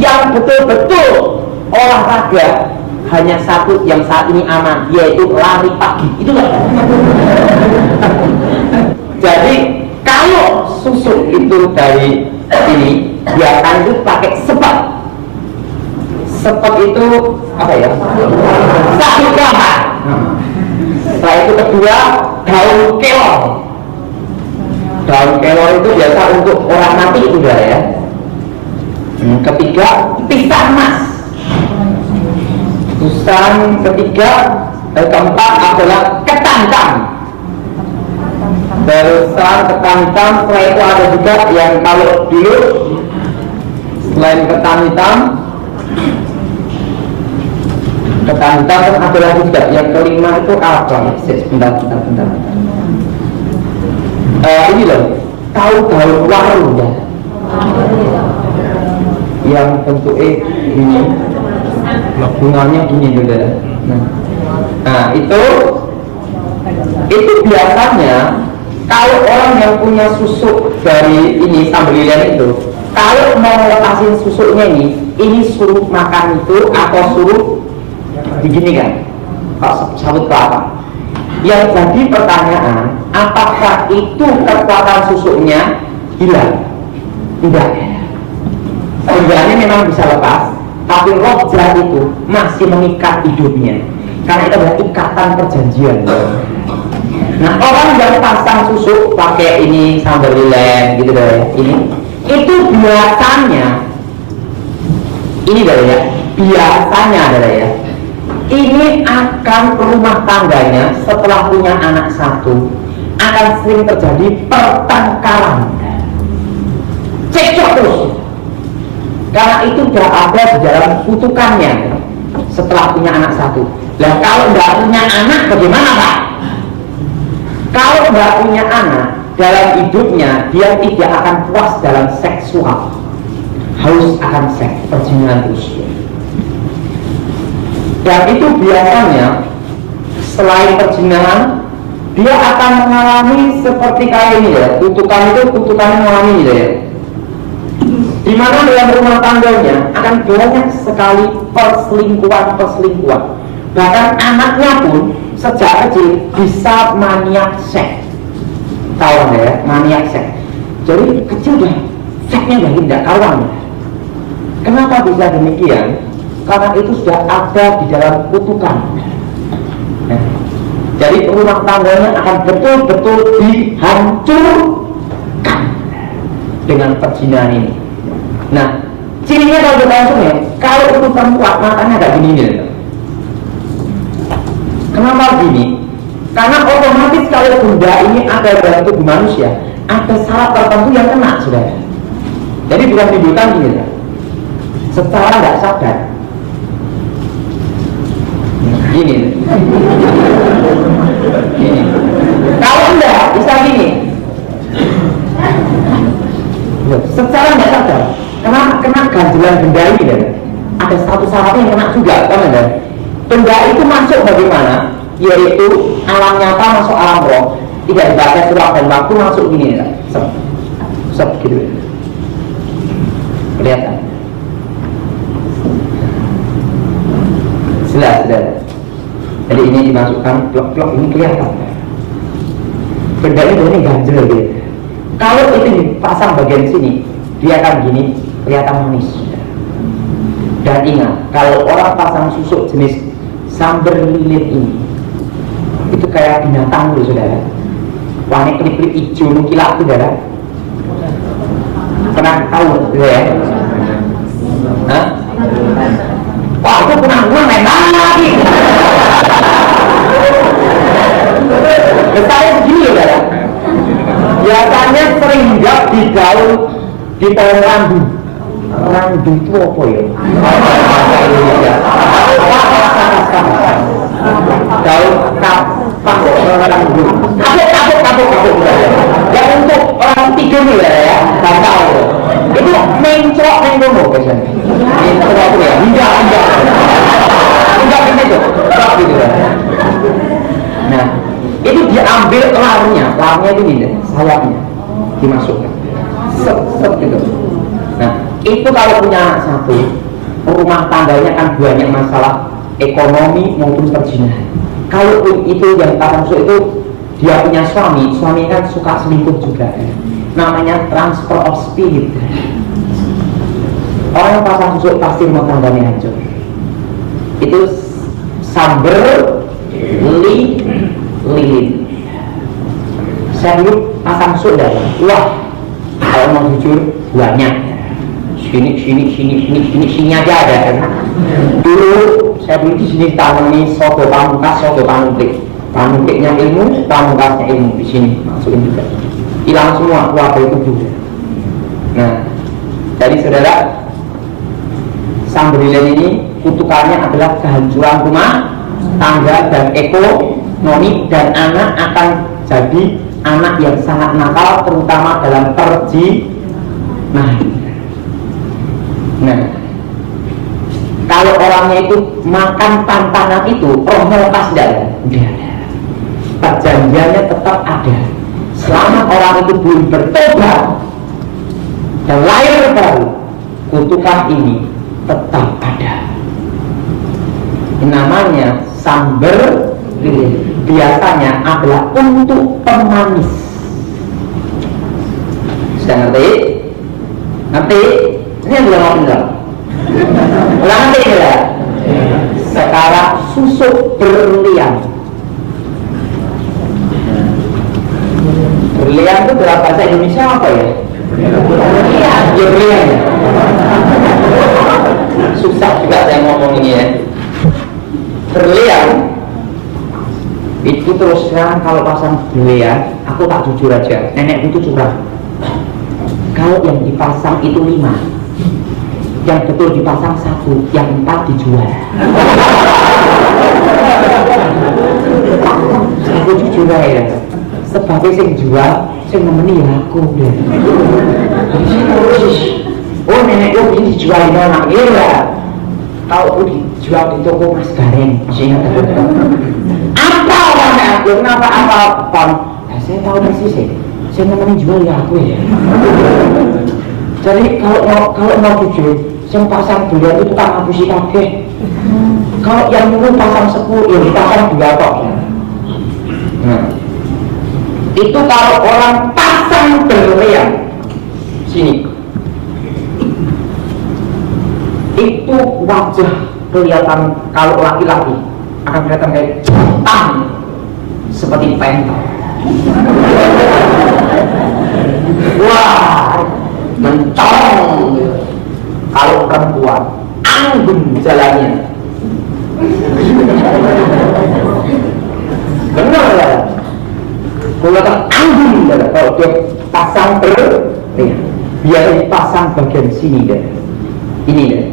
Yang betul-betul olahraga hanya satu yang saat ini aman, yaitu lari pagi. Itu kan? Jadi kalau susu itu dari ini biarkan itu pakai sepat. Sepat itu apa ya? Satu kamar. Setelah itu kedua daun kelor. Daun kelor itu biasa untuk orang mati itu ya. Ketiga pisang emas. Pisang ketiga, keempat adalah ketantam. Terusan ketantam, setelah itu ada juga yang kalau dulu selain ketan hitam ada lagi juga yang kelima itu apa? Bentar. Ini loh, tahu daun waru ya, yang bentuknya ini, bunganya ini juga. Nah itu biasanya kalau orang yang punya susuk dari ini sambal lilian itu, kalau mau lepasin susuknya ini suruh makan itu atau suruh begini kan, sabut kelapa. Yang jadi pertanyaan, apakah itu kekuatan susuknya hilang? Tidak. Sebenarnya memang bisa lepas, tapi roh jahat itu masih mengikat hidupnya, karena itu adalah ikatan perjanjian. Nah, orang yang pasang susuk pakai ini sambal lilin gitu deh, ini itu biasanya ini adalah ya, biasanya adalah ya, ini akan rumah tangganya setelah punya anak satu akan sering terjadi pertengkaran, cekcok terus, karena itu sudah ada di dalam kutukannya setelah punya anak satu. Nah, kalau tidak punya anak bagaimana Pak? Kalau tidak punya anak dalam hidupnya, dia tidak akan puas dalam seksual, haus akan seks, perzinahan terus. Dan itu biasanya selain perzinahan, dia akan mengalami seperti kayak ini ya, kutukan itu kutukannya mengalami ini ya, dimana dalam rumah tangganya akan banyak sekali perselingkuhan, bahkan anaknya pun sejak kecil bisa maniak seks. Tahu ya, maniak seks. Jadi kecil dah seksnya udah tidak kawan. Kenapa bisa demikian? Karena itu sudah ada di dalam kutukan. Nah, jadi rumah tangganya akan betul-betul dihancurkan dengan perzinahan ini. Nah, cirinya kalau kita langsung ya, kalau itu perempuan matanya agak gini nih. Kenapa gini? Karena otomatis kalau benda ini ada dalam tubuh manusia, ada syarat tertentu yang kena, saudara. Jadi bukan timbulkan gini, secara nggak sadar. Gini. Gini. Kalau enggak, bisa gini. Secara nggak sadar, kena ganjelan benda ini, dan ada satu syaratnya yang kena juga, kan ada. Benda itu masuk bagaimana? Yaitu alam nyata masuk alam roh, tidak dibaca surat dan waktu masuk gini ya, sep gitu, kelihatan, jelas. Jadi ini dimasukkan blok-blok ini kelihatan. Benda ini ganjel gitu. Kalau itu dipasang bagian sini, dia akan gini, kelihatan manis. Dan ingat, kalau orang pasang susuk jenis sambar lilin ini, itu kayak binatang dulu, saudara. Warna klip-klip hijau mengkilat, saudara. Pernah tahu, ya? Hah? Wah, itu pernah main lagi. Besarnya segini, saudara. Biasanya sering hinggap di daun, di pohon randu. Randu itu apa ya? Daun kapang randu. Kapuk. Ya untuk orang tidur nih ya, bakal. Itu mencok mengono biasanya. Mencok apa ya? Hinggap gitu, gitu ya. Nah, itu diambil larnya itu ini, sayapnya dimasukkan, set gitu. Nah, itu kalau punya anak satu, rumah tangganya kan banyak masalah ekonomi maupun perzinahan. Kalau itu yang pasang susuk itu dia punya suami kan suka selingkuh juga, namanya transfer of spirit. Orang yang pasang susuk pasti rumah tangganya hancur. Itu sambar lilin. Saya dulu pasang susuk dah, wah kalau mau jujur banyak. Sini aja ada kan. Dulu saya dulu di sini tanami soto pamungkasnya ilmu, pamungkasnya ilmu di sini masukin juga. Hilang semua warga itu juga. Nah, jadi saudara, sambar lilin ini kutukannya adalah kehancuran rumah tangga dan ekonomi, dan anak akan jadi anak yang sangat nakal, terutama dalam perzinahan. Nah, kalau orangnya itu makan pantangan itu, rohnya lepas tidak ada? Tidak ada. Perjanjiannya tetap ada. Selama orang itu belum bertobat dan lahir baru, kutukan ini tetap ada. Namanya sambar lilin. Biasanya adalah untuk pemanis. Sudah ngerti? Ngerti? Ini yang belum ngomong enggak? Ulangan susuk berlian. Berlian itu dalam bahasa Indonesia apa ya? Ya berlian ya. Susah juga saya ngomong ini ya. Berlian itu terus terang kalau pasang berlian, aku tak jujur aja, nenekku itu curang. Kalau yang dipasang itu 5, yang betul dipasang 1, yang 4 dijual. Aku jujur aja, sebagai sing jual, sing nemeni ya aku deh. Oh nenekku ini dijual di mana? Iya. Kalau aku dijual di toko Mas Gareng, masih ingat aku. Apa orangnya aku? Kenapa apa? Saya tahu persis sih. Saya nemeni jual ya aku ya. Jadi kalau mau jujur, yang pasang berlian itu tak ngapusi kabeh. Kalau yang dulu pasang 10, ya dipasang 2 kok. Nah, itu kalau orang pasang berlian sini, itu wajah kelihatan, kalau laki-laki akan kelihatan kayak hitam seperti pentol. Wah, mencorong. Kalau perempuan anggun jalannya. Benar ya? Kelihatan anggun kalau dia pasang biar dipasang bagian sini deh. Ini deh.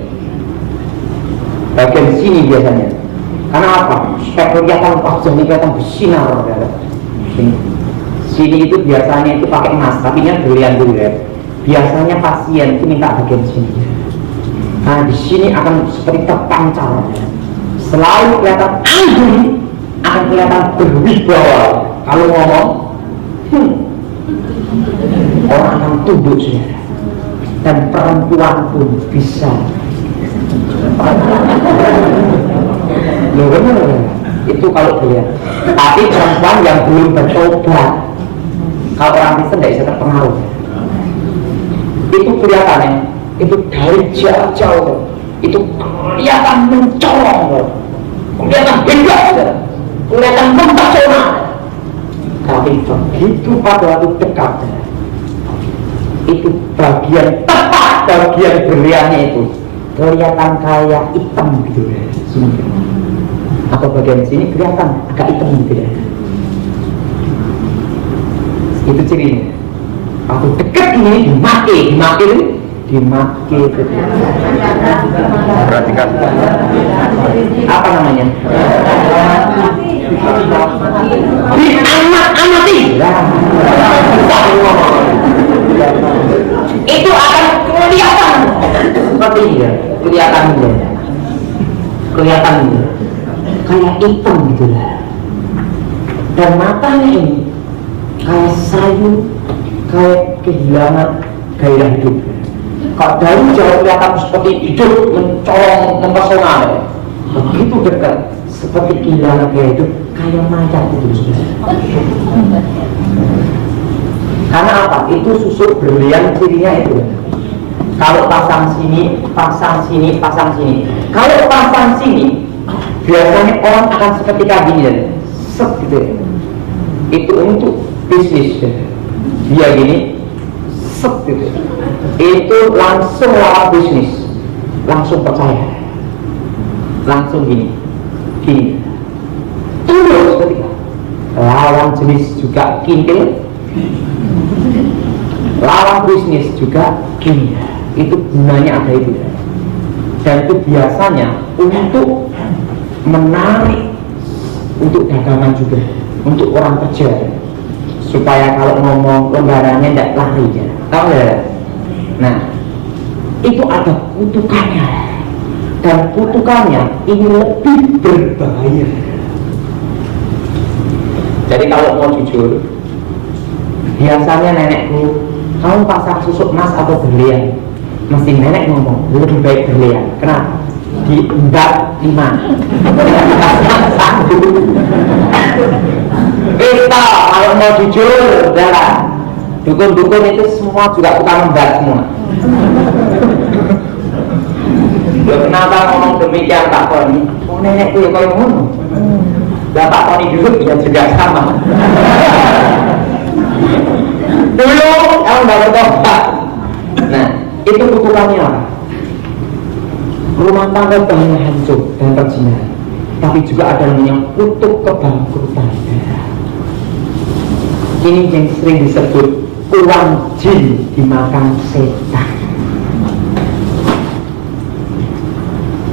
Bagian sini biasanya. Karena apa? Supaya kelihatan wajahnya kelihatan bersinar. Sini itu biasanya itu pakai emas, tapi ini berlian dulu ya. Biasanya pasien itu minta bagian sini. Nah di sini akan seperti terpancar. Selalu kelihatan anggun, akan kelihatan berwibawa. Kalau ngomong, orang akan tunduk saudara. Dan perempuan pun bisa. Loh benar itu kalau berlian. Tapi perempuan yang belum bercoba, kalau orang Kristen tidak bisa terpengaruh. Itu kelihatannya, itu dari jauh-jauh, itu kelihatan mencolong, kelihatan hebat, kelihatan mempesona. Tapi begitu pada waktu dekat, itu bagian tepat bagian berliannya itu kelihatan kayak hitam gitu ya, sini. Atau bagian sini kelihatan agak hitam gitu ya. Itu cirinya. Waktu dekat ini dimaki itu. Perhatikan. Apa namanya? Diamat-amati. Itu akan kelihatan seperti ini ya, kelihatan kayak hitam gitu lah. Dan matanya ini kayak sayu, kayak kehilangan gairah hidup. Kalau dari jauh kelihatan seperti hidup, mencolong, mempesona ya. Begitu dekat, seperti kehilangan gairah hidup, kayak mayat itu sudah. Karena apa? Itu susuk berlian cirinya itu. Kalau pasang sini, pasang sini, pasang sini. Kalau pasang sini, biasanya orang akan seketika gini ya, set gitu ya. Itu untuk bisnis ya. Dia gini, set gitu. Itu langsung lawan bisnis, langsung percaya, langsung gini. Terus ketika lawan jenis juga kintil, lawan bisnis juga gini. Itu gunanya ada itu. Dan itu biasanya untuk menarik untuk dagangan juga, untuk orang kerja, supaya kalau ngomong lembarannya tidak lari ya. Tahu ya? Nah, itu ada kutukannya, dan kutukannya ini lebih berbahaya. Jadi kalau mau jujur, biasanya nenekku, kamu pasang susuk emas atau berlian? Mesti nenek ngomong lebih baik berlian. Kenapa? Diendap 5. Kita kalau mau jujur, udahlah. Dukun-dukun itu semua juga tukang embat semua. Loh, kenapa ngomong demikian Pak Tony? Oh nenekku ya kayak ngono. Lah Pak Tony dulu ya juga sama. Dulu kamu nggak bertobat. Nah, itu kutukannya apa? Rumah tangga banyak hancur dan perzinahan. Tapi juga ada yang kutuk kebangkrutan. Ini yang sering disebut uang jin dimakan setan.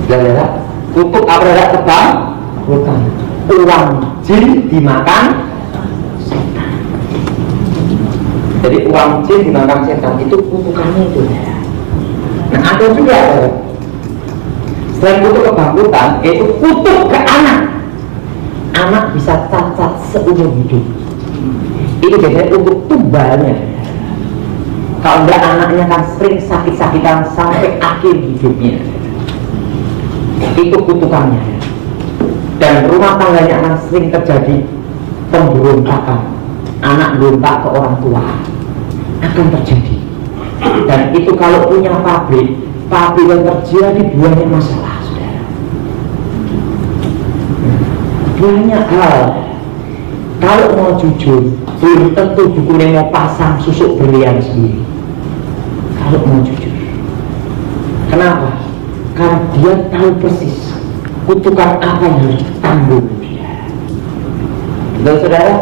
Saudara, kutuk apa ada kebangkrutan? Uang jin dimakan setan. Jadi uang jin dimakan setan itu kutukannya itu. Nah ada juga selain kutuk kebangkrutan, yaitu kutuk ke anak. Anak bisa cacat seumur hidup. Ini biasanya untuk tumbalnya. Kalau enggak anaknya kan sering sakit-sakitan sampai akhir hidupnya. Itu kutukannya. Dan rumah tangganya akan sering terjadi pemberontakan. Anak berontak ke orang tua akan terjadi. Dan itu kalau punya pabrik yang terjadi banyak masalah, saudara. Banyak hal. Kalau mau jujur, belum tentu dukunnya mau pasang susuk berlian sendiri. Kalau mau jujur, kenapa? Karena dia tahu persis kutukan apa yang harus ditanggung dia. Dan saudara,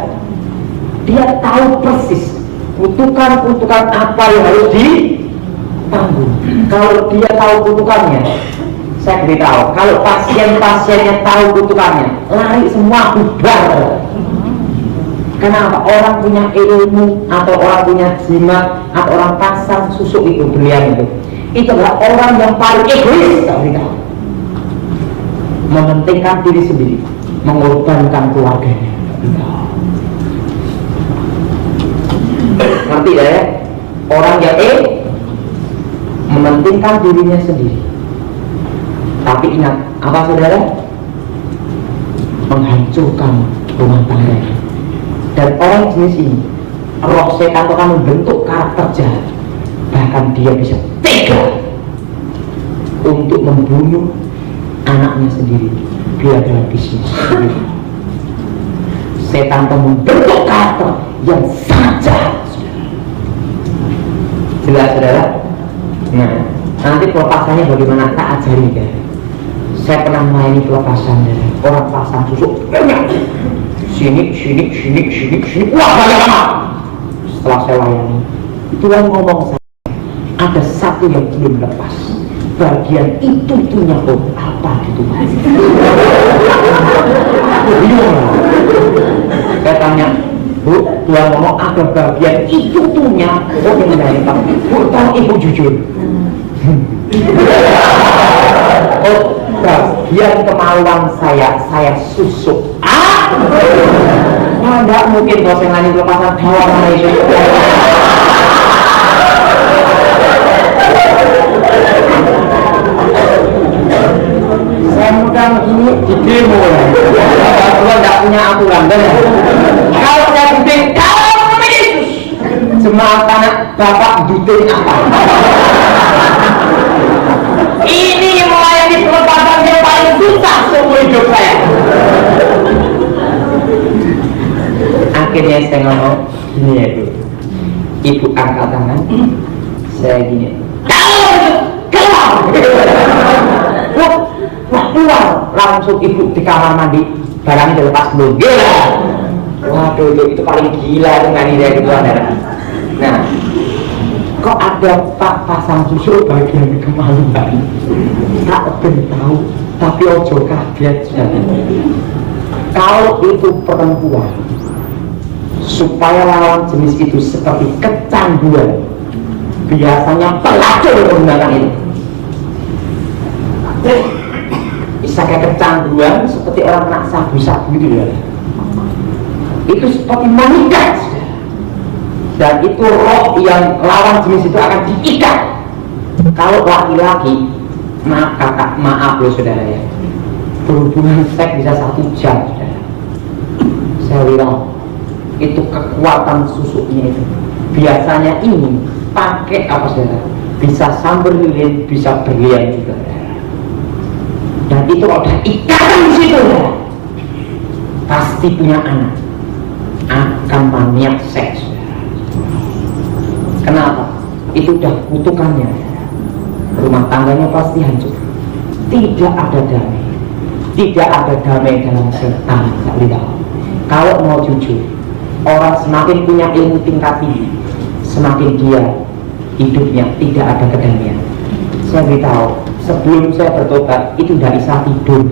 dia tahu persis kutukan-kutukan apa yang harus ditanggung. Kalau dia tahu kutukannya, saya beritahu, kalau pasien-pasiennya tahu kutukannya, lari semua bubar. Kenapa? Orang punya ilmu atau orang punya jimat atau orang pasang susuk itu berlian itu adalah orang yang paling egois, mementingkan diri sendiri, mengorbankan keluarganya. Ngerti ya? Orang yang mementingkan dirinya sendiri. Tapi ingat, apa saudara? Menghancurkan rumah tangga. Dan orang jenis ini, roh setan akan membentuk karakter jahat. Bahkan dia bisa tega untuk membunuh anaknya sendiri biar bisnis sendiri. Setan akan membentuk karakter yang sangat jahat. Jelas saudara? Nah, nanti pelepasannya bagaimana tak ajari ya. Saya pernah melayani pelepasan dari orang pasang susuk banyak. Sini, wah banyak amat. Setelah saya layani, Tuhan ngomong saya, ada satu yang belum lepas. Bagian itu-itunya pun apa gitu. Saya tanya, Bu, Tuhan ngomong ada bagian itu-itunya. Oh yang dari Pak, Bu, tolong Ibu jujur. Oh, bagian kemaluan saya susuk. Wah, enggak mungkin kalau saya ngani pelepasan bawah Malaysia. Saya mudah begini di demo ya. Kalau enggak punya aturan kan ya. Kalau saya duting, kalau Yesus jemaat anak Bapak duting apa? Ini melayani pelepasan yang paling susah seumur hidup saya. Akhirnya saya ngomong gini ya Bu, Ibu angkat tangan, saya gini, keluar, keluar, langsung Ibu di kamar mandi, barangnya dilepas belum, gila, waduh itu paling gila dengan ide itu saudara. Nah, kok ada Pak pasang susu bagian kemaluan, tak tahu, tapi ojo kaget saudara. Kalau itu perempuan, supaya lawan jenis itu seperti kecanduan, biasanya pelacur menggunakan itu. Bisa kayak kecanduan seperti orang kena sabu-sabu gitu ya. Itu seperti mengikat. Dan itu roh yang lawan jenis itu akan diikat. Kalau laki-laki, maaf kakak, maaf loh saudara ya, berhubungan seks bisa 1 jam saudara. Saya bilang itu kekuatan susuknya itu. Biasanya ini pakai apa saudara? Bisa sambar lilin, bisa berlian juga. itu ada ikatan di situ ya. Pasti punya anak akan maniak seks. Kenapa? Itu udah kutukannya. Rumah tangganya pasti hancur. Tidak ada damai. Tidak ada damai dalam setan. Kalau mau jujur, orang semakin punya ilmu tingkat tinggi, semakin dia hidupnya tidak ada kedamaian. Saya beritahu, sebelum saya bertobat itu tidak bisa tidur.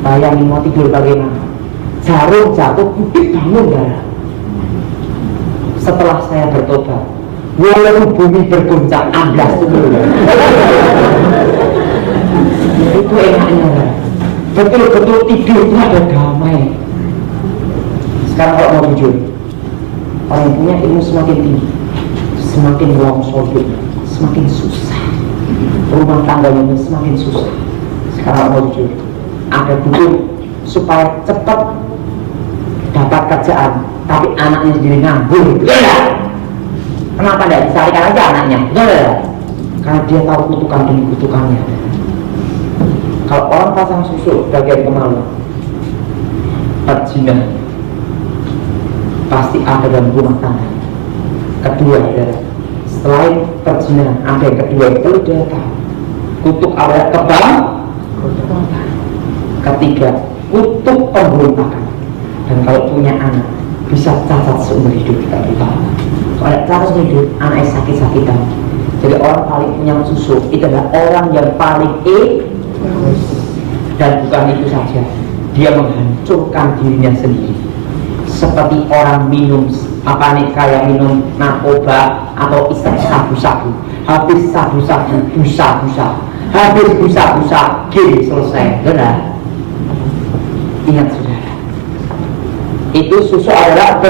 Bayangin mau tidur bagaimana? Jarum jatuh, putih bangun darah. Setelah saya bertobat, walaupun bumi berguncang, amblas dulu. Itu enaknya. Betul-betul tidur itu ada damai. Sekarang kalau mau jujur, orang yang punya ilmu semakin tinggi, semakin longsor hidupnya, semakin susah. Rumah tangganya semakin susah. Sekarang mau jujur, ada butuh supaya cepat dapat kerjaan, tapi anaknya sendiri nganggur. Ya, kenapa tidak dicarikan aja anaknya? Ya, karena dia tahu kutukan demi kutukannya. Kalau orang pasang susu bagian kemaluan, perzinahan pasti ada dalam rumah tangga. Kedua adalah selain perzinahan, ada yang kedua itu dia tahu kutuk awal kebang. Ketiga, kutuk pemberontakan. Dan kalau punya anak bisa cacat seumur hidup kita lupa. Kalau cacat seumur hidup, anaknya sakit-sakitan. Jadi orang paling punya susu itu adalah orang yang paling egois. Dan bukan itu saja, dia menghancurkan dirinya sendiri. Seperti orang minum kayak minum narkoba atau iseng sabu-sabu. Habis sabu-sabu, busa-busa. Habis busa-busa, game selesai. Benar? Ingat saudara, itu susu adalah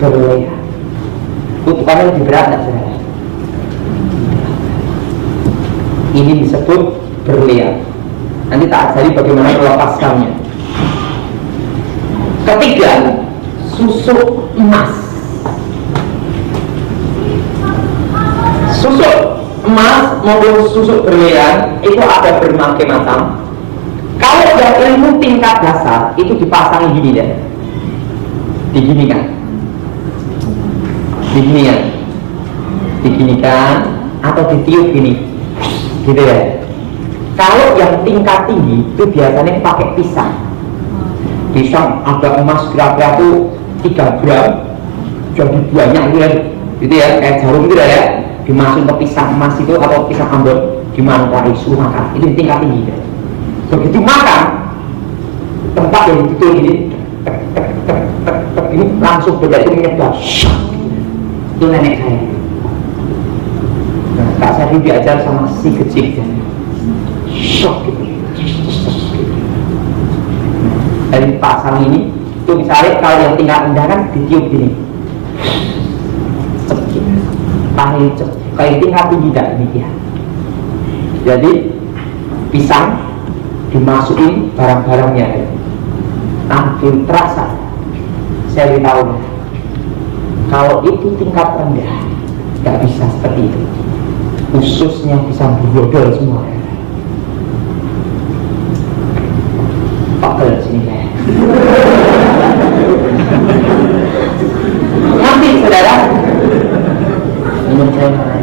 berleha. Kutukannya lebih berat, tidak saudara? Ini disebut berlian. Nanti tak ajari bagaimana melepaskannya. Ketiga, susu emas. Susu emas maupun susu berlian itu ada berbagai macam. Kalau yang ilmu tingkat dasar itu dipasangi gini deh, diginikan, diginikan atau ditiup gini, gitu ya. Kalau yang tingkat tinggi itu biasanya pakai pisang. Pisang ada emas kira-kira itu 3 gram, jadi banyak gitu ya, kayak jarum gitu ya. Dimasukin ke pisang emas itu atau pisang ambon, dimangkai suruh makan. Itu tingkat tinggi. Begitu makan, tempat yang ditutup ini, ini langsung beda itu menyebar. Itu nenek saya. Nah, Kak Sari diajar sama si kecil. Shock gitu. Dari pasang ini itu misalnya kalau yang tingkat rendah kan ditiup gini, cepet, paling cepet. Kalau yang tingkat tinggi tidak demikian. Jadi pisang dimasukin barang-barangnya, langsung terasa. Saya beritahu, kalau itu tingkat rendah nggak bisa seperti itu. Ususnya bisa berbodol semua. Pakai sini saya. Nanti saudara, minum saya mana?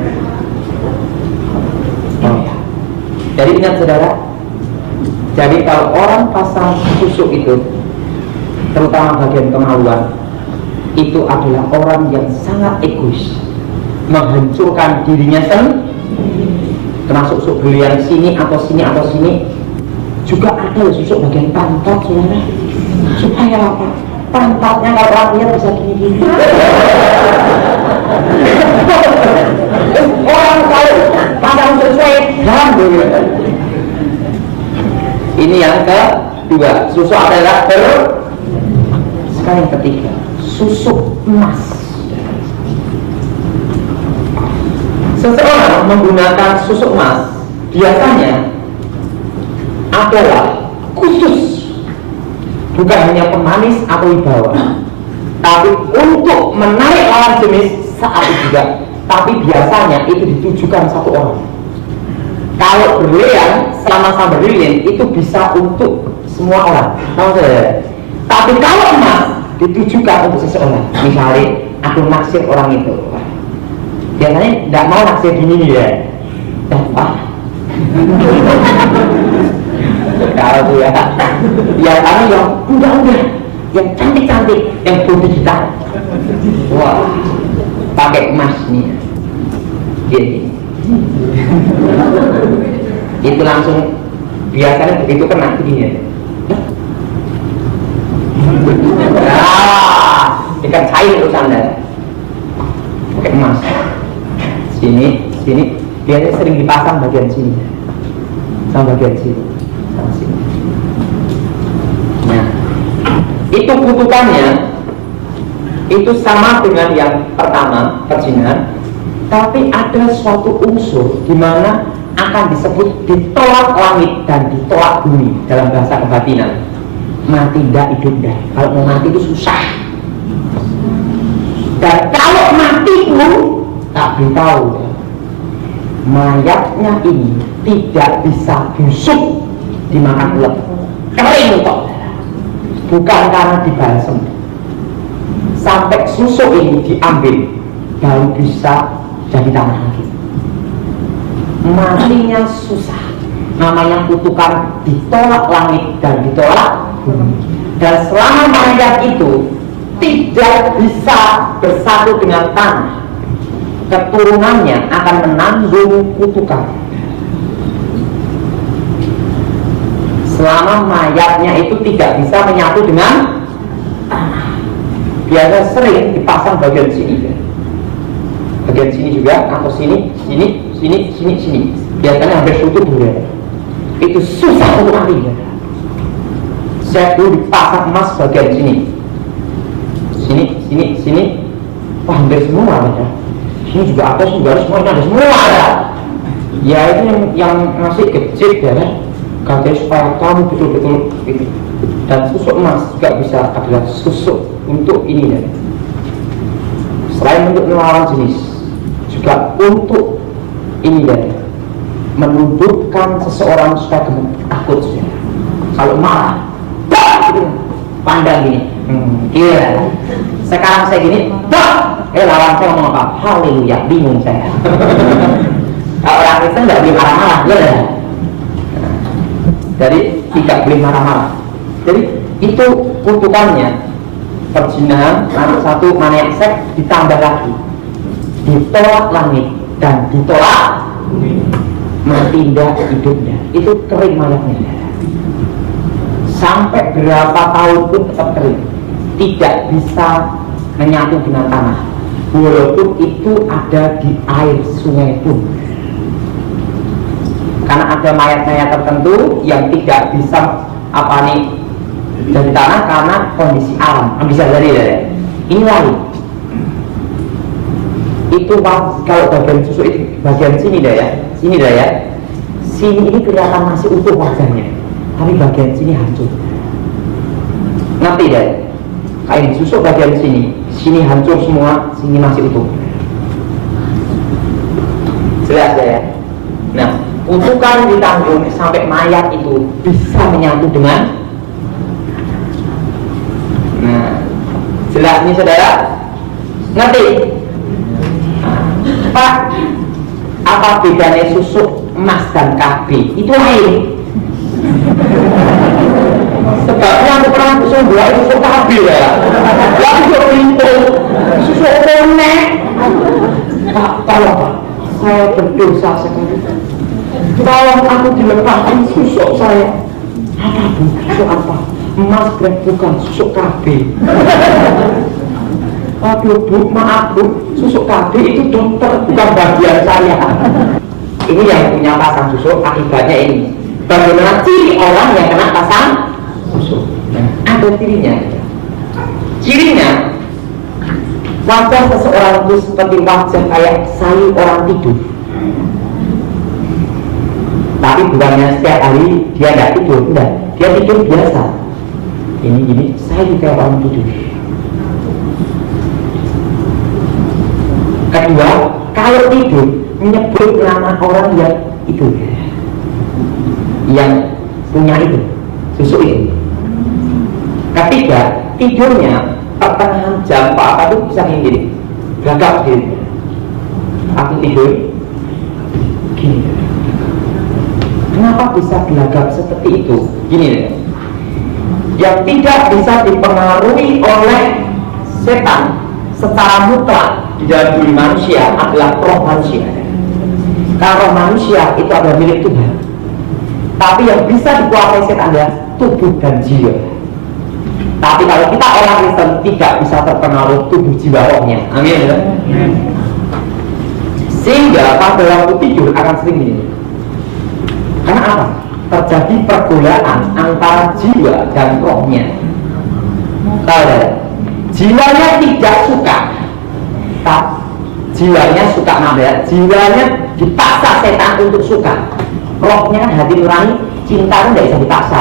Oh ya. Jadi ingat saudara, jadi kalau orang pasang susu itu, terutama bagian kemaluan, itu adalah orang yang sangat egois, menghancurkan dirinya sendiri. Termasuk susu berlian sini atau sini atau sini. Juga ada susu bagian pantat saudara. Supaya apa? Pantatnya kalau orang lihat bisa gini-gini. Orang tahu pasang sesuai dan ini yang kedua, susu adalah sekarang yang ketiga, susu emas. Seseorang menggunakan susu emas biasanya adalah khusus, bukan hanya pemanis atau wibawa, tapi untuk menarik lawan jenis saat itu juga. Tapi biasanya itu ditujukan satu orang. Kalau berlian sama-sama berlian itu bisa untuk semua orang, tapi kalau emas ditujukan untuk seseorang. Misalnya aku naksir orang itu, biasanya tidak mau naksir gini ya, dapat. Kalau tuh ya, karena yang udah yang cantik-cantik, yang putih kita, wah, pakai emas nih, gini. Itu langsung biasanya begitu kena begini. Ikan cair urusan Anda pakai emas. Sini biasanya sering dipasang bagian sini sama bagian sini sama sini. Nah, itu kutukannya itu sama dengan yang pertama, perjinan, tapi ada suatu unsur di mana akan disebut ditolak langit dan ditolak bumi dalam bahasa kebatinan. Mati ndak, hidup ndak. Kalau mau mati itu susah. Dan kalau mati pun tak beritahu, mayatnya ini tidak bisa busuk dimakan ulat, kering kok. Bukan karena dibalsem. Sampai susuk ini diambil baru bisa jadi tanah lagi. Matinya susah. Namanya kutukan ditolak langit dan ditolak bumi. Dan selama mayat itu tidak bisa bersatu dengan tanah, keturunannya akan menanggung kutukan. Selama mayatnya itu tidak bisa menyatu dengan tanah, biasa sering dipasang bagian sini, bagian sini juga, atau sini. Biasanya hampir tutup ya. Itu susah untuk mati. Saya dulu dipasang emas bagian sini. Wah, hampir semua ada. Sini juga ada, semua ini ada semua ada. Ya itu yang masih kecil ya kan. Katanya supaya kamu betul-betul itu. Dan susuk emas juga bisa adalah susuk untuk ini ya. Selain untuk melawan jenis, juga untuk ini ya, menundukkan seseorang supaya takut. Kalau marah, gitu, pandang gini, kira. Sekarang saya gini, lawan saya ngomong apa? Haleluya, bingung saya. Kalau orang Kristen nggak boleh marah-marah, ya. Jadi tidak boleh marah-marah. Jadi itu kutukannya. Perjinahan, satu mana yang seks ditambah lagi, ditolak langit dan ditolak mati ndak, hidup ndak. Itu kering mayatnya. Sampai berapa tahun pun tetap kering, tidak bisa menyatu dengan tanah, walaupun itu ada di air sungai pun. Karena ada mayat-mayat tertentu yang tidak bisa dari tanah karena kondisi alam, bisa dari ya. Ini lain. Itu kalau bagian susuk itu bagian sini dah ya, sini ini kelihatan masih utuh wajahnya, tapi bagian sini hancur. Ngerti deh? Kayak disusuk bagian sini hancur semua, sini masih utuh. Jelas ya? Nah, kutukan ditanggung sampai mayat itu bisa menyatu dengan. Nah, jelas nih saudara? Ngerti? Pak, apa bedanya susuk emas dan KB? Itu lain. Sebabnya aku pernah susuk KB ya. Lalu susuk pintu, susuk konek. Pak, tolong Pak, saya berdosa sekali. Tolong aku dilepaskan susuk saya. Apa bu? Susuk apa? Emas bukan susuk KB. Aduh bu, maaf bu, susuk KB itu dokter, bukan bagian saya. Ini yang punya pasang susuk, akibatnya ini. Bagaimana ciri orang yang kena pasang susuk? Ada cirinya. Cirinya, wajah seseorang itu seperti wajah kayak sayur orang tidur. Tapi bukannya setiap hari dia tidak tidur, enggak. Dia tidur biasa. Ini gini, sayur kayak orang tidur. Kedua, kalau tidur menyebut nama orang yang itu. yang punya itu susu itu. Ketiga, tidurnya pertengahan jam apa tuh bisa gini, gagap gitu. Aku tidur gini. Kenapa bisa gelagap seperti itu? Gini deh. Yang tidak bisa dipengaruhi oleh setan secara mutlak di dalam diri manusia adalah roh manusia. Kalau manusia itu adalah milik Tuhan, tapi yang bisa dikuasai setan adalah tubuh dan jiwa. Tapi kalau kita orang Kristen tidak bisa terpengaruh tubuh jiwa rohnya. Amin ya? Sehingga pada waktu tidur akan sering ini. Karena apa? Terjadi pergolakan antara jiwa dan rohnya. Kalau jiwanya tidak suka, jiwanya suka nambah, jiwanya dipaksa setan untuk suka. Rohnya kan hati nurani, cinta kan tidak bisa dipaksa.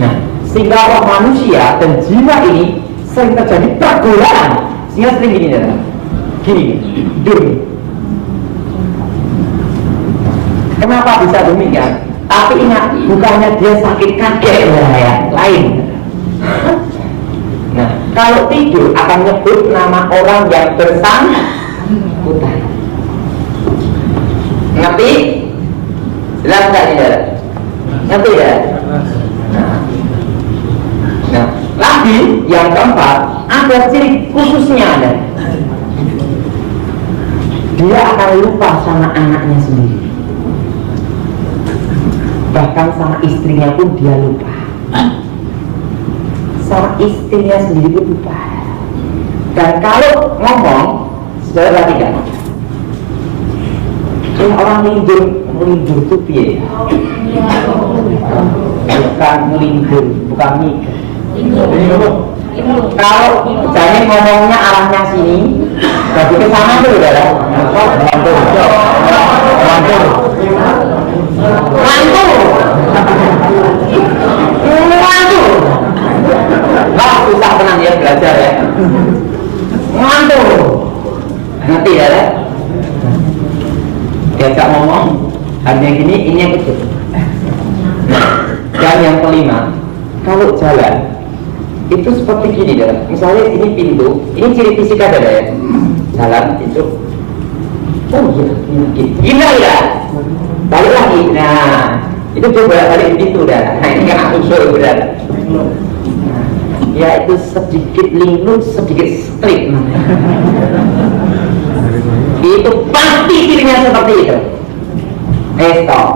Nah, sehingga roh manusia dan jiwa ini sering terjadi pergolakan. Sehingga sering gini, gini, duri. Kenapa bisa demikian? Tapi ingat, bukannya dia sakit kakek ya, lain. Nah, kalau tidur akan nyebut nama orang yang bersangkutan. Ngerti? Jelas nggak tidak? Ngerti ya? Nah, lagi yang keempat ada ciri khususnya ada. Dia akan lupa sama anaknya sendiri. Bahkan sama istrinya pun dia lupa. Sama istrinya sendiri pun lupa. Dan kalau ngomong, saudara perhatikan, orang melindur itu piye? Bukan melindur, bukan mikir. Kalau jadi ngomongnya arahnya sini, berarti ke sana tuh saudara. Mantul. Wah, susah tenang ya belajar ya. Mantul. Ngerti ya? Diajak ngomong, hanya gini, ini yang kecil. Dan yang kelima, kalau jalan itu seperti gini ya. Misalnya ini pintu, ini ciri fisika ada ya. Jalan itu, oh iya, gini ya. Balik lagi, nah itu coba balik pintu dah. Nah ini kan aku suruh udah. Ya itu sedikit linglung, sedikit strip. Itu pasti cirinya seperti itu. Stop.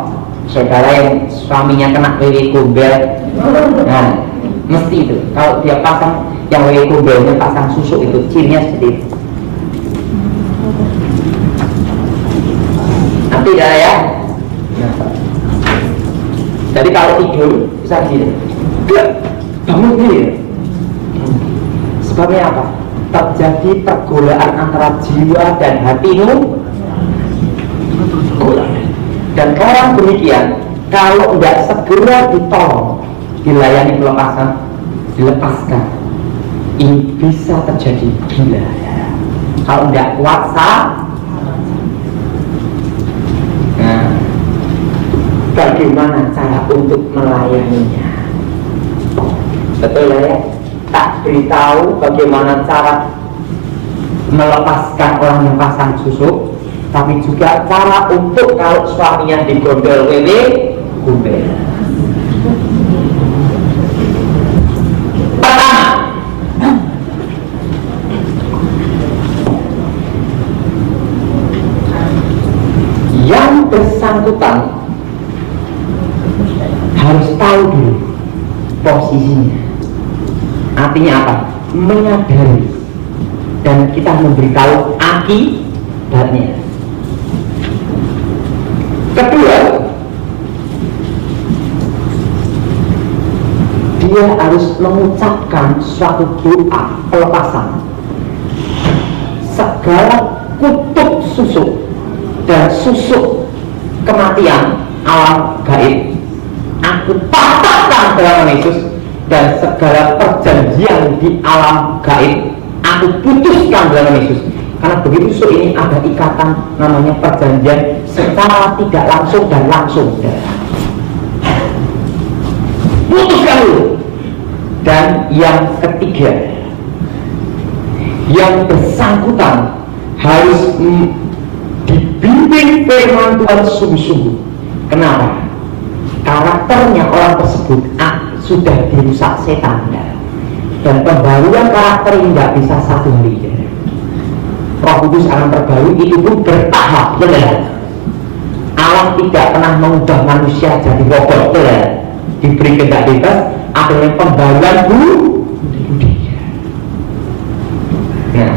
Saudara yang suaminya kena wewe gombel, nah mesti itu. Kalau dia pasang yang wewe gombelnya pasang susu itu cirinya seperti itu. Nanti dah ya. Jadi kalau tidur bisa gini, bangun gini. Sebabnya apa? Terjadi pergolakan antara jiwa dan hatimu. Dan orang demikian, kalau tidak segera ditolong, dilayani dilepaskan, ini bisa terjadi gila. Kalau tidak kuasa, nah, bagaimana cara untuk melayaninya? Betul ya? Tak beritahu bagaimana cara melepaskan orang yang pasang susu, tapi juga cara untuk kalau suaminya digondol wewe gombel. Pertama, yang bersangkutan harus tahu dulu posisinya. Artinya apa? Menyadari. Dan kita memberitahu akibatnya. Kedua, dia harus mengucapkan suatu doa pelepasan. Segala kutub susuk dan susuk kematian alam gaib, aku patahkan dalam nama Yesus. Dan segala perjanjian di alam gaib aku putuskan dalam nama Yesus. Karena begitu susuk ini ada ikatan namanya perjanjian secara tidak langsung dan langsung. putuskan dulu. Dan yang ketiga, yang bersangkutan harus dibimbing firman Tuhan sungguh-sungguh. Kenapa? Karakternya orang tersebut sudah dirusak setan, dan pembaruan karakter ini tidak bisa satu hari. Roh Kudus akan perbarui, itu pun bertahap, benar. Allah tidak pernah mengubah manusia jadi robot, benar. Diberi kehendak bebas, adanya pembaruan budi. Nah,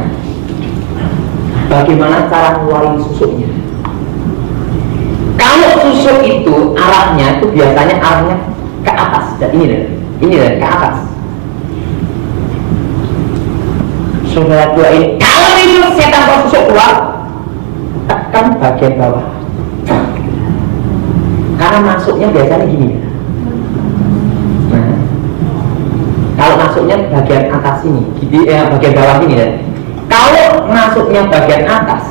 bagaimana cara ngeluarin susuknya? Kalau susuk itu arahnya itu biasanya arahnya ke atas, dan ini ke atas. Saudara doain, kalau itu setan susuk keluar, tekan bagian bawah. Karena masuknya biasanya gini. Nah, kalau masuknya bagian atas ini, bagian bawah ini ya. Kalau masuknya bagian atas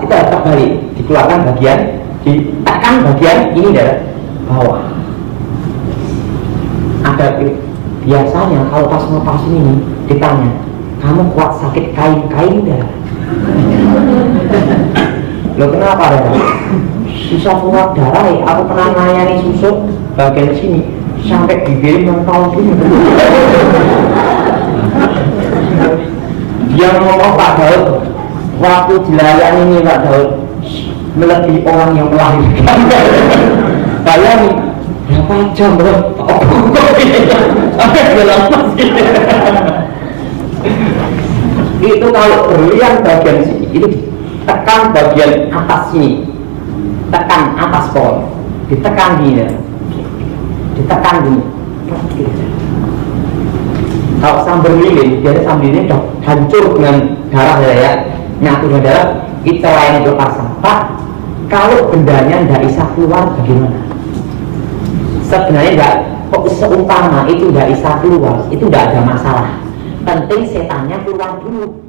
itu harus terbalik, dikeluarkan bagian, ditekan bagian ini dari bawah. Ada biasanya kalau pas mau pas ini ditanya, kamu kuat sakit kain dah? Lo kenapa dah? Susah keluar darah ya. Aku pernah nayani susuk bagian sini sampai bibir mentol gini. Dia ngomong, Pak Daud, waktu dilayani ini Pak Daud melebihi orang yang melahirkan. Bayangin berapa jam bro? Sampai dalam masjid. Itu kalau berlian bagian sini, itu tekan bagian atas sini, tekan atas pohon, ditekan gini, Kalau sambil lilin, biasanya sambil lilin udah hancur dengan darah ya, nyatu dengan darah, kita lain itu pasang. Pak, kalau bendanya tidak bisa keluar bagaimana? Sebenarnya enggak, seumpama itu tidak bisa keluar, itu tidak ada masalah. Penting setannya keluar dulu.